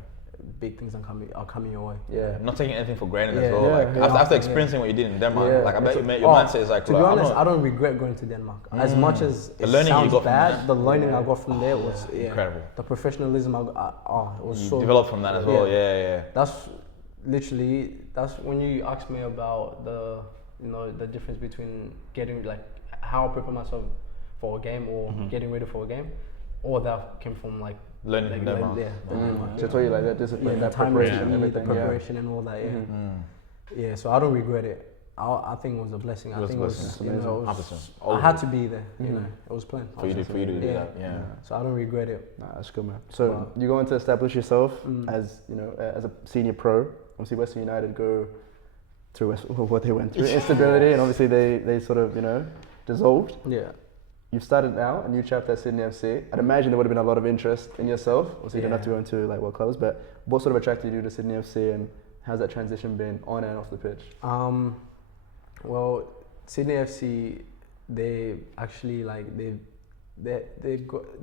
big things are coming your way. Yeah. Not taking anything for granted as Yeah. well. Yeah, Like yeah. after experiencing what you did in Denmark, Yeah. like I bet your mindset is like, to be look, I'm honest, not- I don't regret going to Denmark. As much as The it learning you sounds got from bad, that. the learning I got from there was Incredible. The professionalism it was you so developed from that as well. Yeah. That's literally when you asked me about the difference between getting like how I prepare myself for a game or getting ready for a game. All that came from like Learning from Denmark. So I told you like that discipline, that time preparation, management, everything. the preparation and all that. Yeah, so I don't regret it. I think it was a blessing. I was think a it was, blessing. you know, it was, 100%. I had to be there. You know, it was planned. For you to do Yeah. that. Yeah. So I don't regret it. Nah, that's good, man. So you go on to establish yourself as as a senior pro. Obviously, Western United go through what they went through, instability, and obviously they sort of dissolved. Yeah. You've started now a new chapter at Sydney FC. I'd imagine there would have been a lot of interest in yourself. Obviously, you don't have to go into like what clubs, but what sort of attracted you to Sydney FC, and how's that transition been on and off the pitch? Well, Sydney FC, they actually like they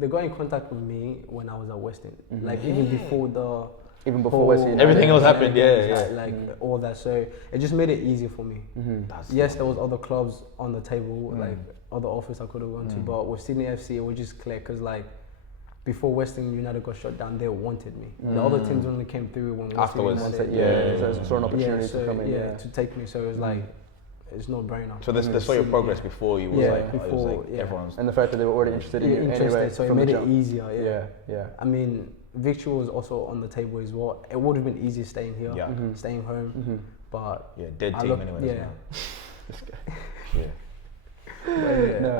got in contact with me when I was at Western, like even before Even before Western United. Everything else happened, like all that. So it just made it easier for me. Yes, there was other clubs on the table, like other offers I could have gone to, but with Sydney FC, it was just clear because like before Western United got shut down, they wanted me. The other teams only came through when Western Afterwards. United, So it's sort of an opportunity to come in. to take me. So it was like it's no brainer. So they saw your progress before you was Yeah, like, it was before, like yeah. everyone's. And the fact that they were already interested in you anyway. so it from the made it jump. easier. Yeah. I mean, Victor was also on the table as well. It would have been easier staying here, Yeah. staying home. but Yeah, dead I team look, anyway. yeah. This guy. Yeah. Yeah, No.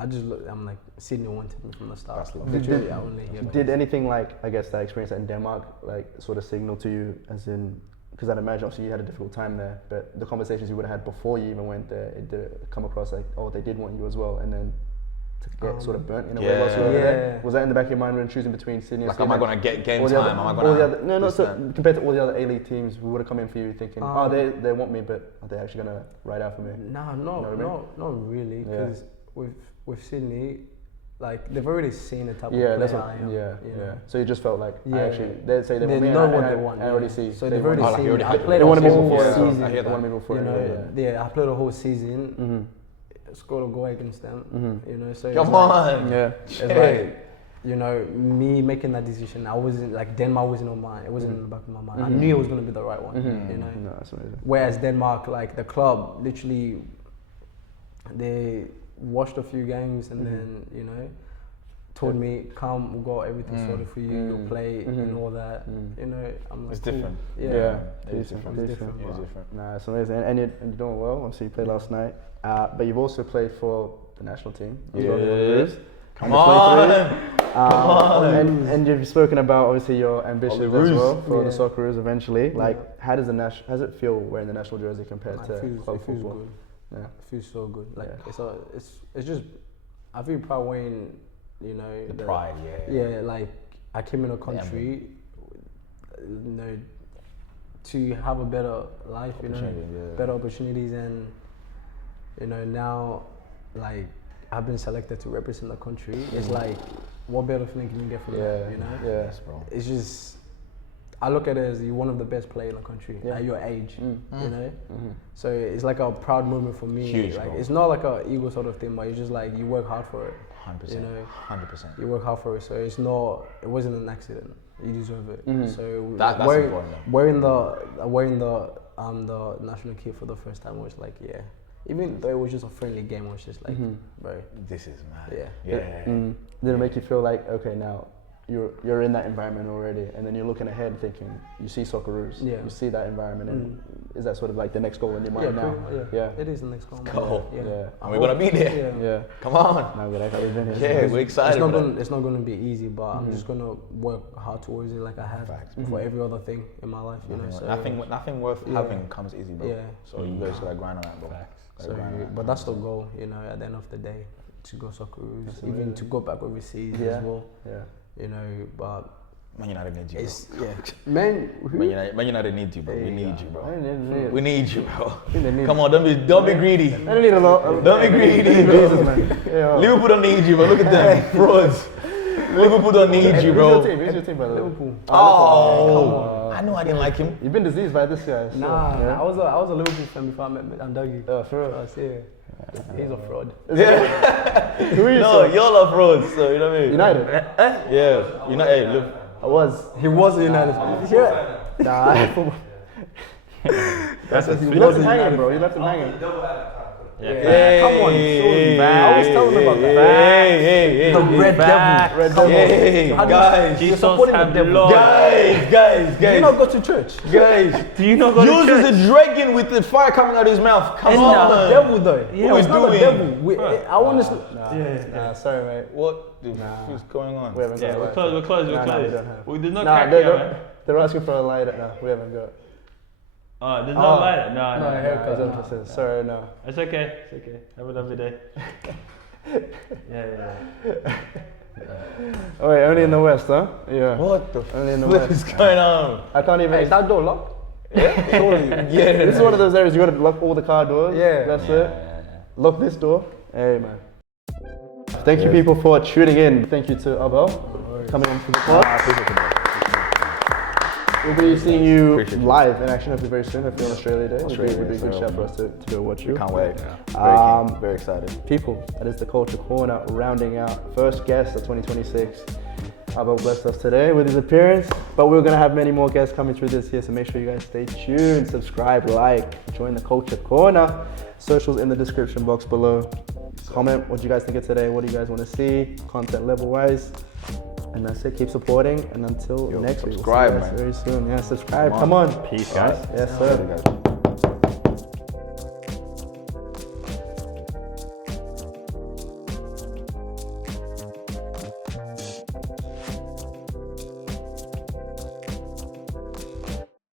I just look. I'm like Sydney wanted me from the start. That's lovely. Literally, I only hear Did anything like, I guess, that experience in Denmark, like, sort of signal to you, as in, because I'd imagine obviously you had a difficult time there, but the conversations you would have had before you even went there, it did come across like, oh, they did want you as well, and then to get sort of burnt in a way whilst you were over there? Was that in the back of your mind when choosing between Sydney and Like, Sweden? am I going to get game All the time? other- Am I all the going other, no, no, so compared to all the other A-League teams who would have come in for you thinking, oh, they want me, but are they actually going to ride out for me? Nah, You know what I mean? not really. Yeah. Because with Sydney, like they've already seen the type Yeah, of that's player what, I am. yeah, you yeah. know? So you just felt like, I Yeah. actually, they say they want me, know and what I they want. already see. So they they've want already me. you seen. already I had- played They a wanted me whole before, season. I hear they wanted me before, You know, yeah. I played a whole season. Mm-hmm. Scored a goal against them. Mm-hmm. You know, so Come it's like, on. Yeah. it's like, you know, me making that decision. I wasn't like Denmark wasn't on my. It wasn't in the back of my mind. I knew it was gonna be the right one. You know. No, that's amazing. Whereas Denmark, like the club, literally, they watched a few games and then you know, told me, "Come, we've got everything sorted for you. You'll play and all that." You know, I'm like, It's cool. different. Yeah. It is Decent, different. It's decent. different. It is different. Nah, it's amazing, and you're doing well. Obviously, you played last night, but you've also played for the national team. as well, the Olyroos. Come Under 23. on. And you've spoken about obviously your ambitions as Olyroos. well for the Yeah. Socceroos eventually. Like, how does how does it feel wearing the national jersey compared Nah, to it feels club football? good. Yeah. It feels so good. Like Yeah. it's just I feel proud wearing, you know, The pride, yeah. Yeah, like I came in a country, you know, to have a better life, you know, Opportunity, yeah. better opportunities, and you know now, like I've been selected to represent the country. It's like, what better feeling can you get from that? You know, Yeah. Yes, bro. it's just. I look at it as you're one of the best players in the country Yeah. at your age, you know. Mm-hmm. So it's like a proud moment for me. Huge, like bro. it's not like a ego sort of thing, but it's just like you work hard for it. 100%. You know, 100%. you work hard for it. So it's not. It wasn't an accident. You deserve it. So That's wearing, important, though. wearing the national kit for the first time was like, yeah. Even though it was just a friendly game, it was just like, bro. This is mad. Yeah. Yeah. Did it make you feel like, okay, now you're in that environment already, and then you're looking ahead thinking, you see Socceroos, Yeah. you see that environment, and is that sort of like the next goal in your mind now? Yeah. It is the next goal. Go. Yeah. Yeah. And we're gonna be there. Yeah. Yeah. Come on. Now we're actually been here. Yeah, we're excited. It's not gonna be easy, but I'm just gonna work hard towards it, like I have Facts. for every other thing in my life. You know, so Nothing worth having comes easy, bro. Yeah. So you guys gotta grind on that, bro. So, but that's the goal, you know. At the end of the day, to go Socceroos, even to go back overseas as well. Yeah. You know, but Man United needs you, bro. it's Man Man United needs you, bro. We need you, bro. I We need you, bro. need- Come on, don't be greedy. don't need a lot. Don't be greedy, bro. Jesus, man. Yeah. Liverpool don't need you, bro. Look at them, frauds. Liverpool don't need you, bro. Who's your team, by the way? Liverpool. Oh, I know I didn't like him. You've been diseased by this guy. So, Nah, yeah. I was a Liverpool fan before I met Andagi. Oh, for real? I see. He's a fraud. Who are you? No, so? y'all are frauds, so you know what I mean. United. Yeah, United. Hey, look. I was. He was a United fan. Yeah. Nah. You left him hanging, bro. You left him hanging. Hey, Come on, hey, I was telling him about that. Hey, The Red Devil. Red Come on. Hey, How do guys, you're Jesus supporting the have devil. Lord. guys, You not go to church. guys. Do you not go to Yours church? is a dragon with the fire coming out of his mouth. Come And on. now The devil though. Who is It's not the doing? devil. I want to. Nah, sorry, mate. What the is going on? We haven't Yeah, got a we're light. close, we're close, No, we're no, we close. don't have. We did not Nah, crack here, man. they're asking for a light. No, we haven't got. Oh, there's no light? No, No, no. haircut. Nah, it's emphasis. Sorry, no. It's okay, it's okay. Have a lovely day. Yeah. Oh wait, only in the west, huh? Yeah. What the Only in the flip is west. going on? I can't even. Hey, is that door locked? Yeah. This is one of those areas you gotta lock all the car doors. Yeah. That's it. Lock this door. Hey man. Thank you people for tuning in. Thank you to Abel coming on to the pod. We'll be seeing you Appreciate it. live in action hopefully very soon. Hopefully on Australia Day. Australia It'd be a Day, good so shout for us to go watch you. Can't wait. Very excited. People, that is the Culture Corner rounding out first guest of 2026. Abel blessed us today with his appearance, but we're gonna have many more guests coming through this year, so make sure you guys stay tuned, subscribe, like, join the Culture Corner. Socials in the description box below. Comment what you guys think of today, what do you guys want to see, content level wise. And that's it, keep supporting, and until next week, we'll see you subscribe, guys man. very soon. Yeah, subscribe, come on. Peace, guys. Yes, sir.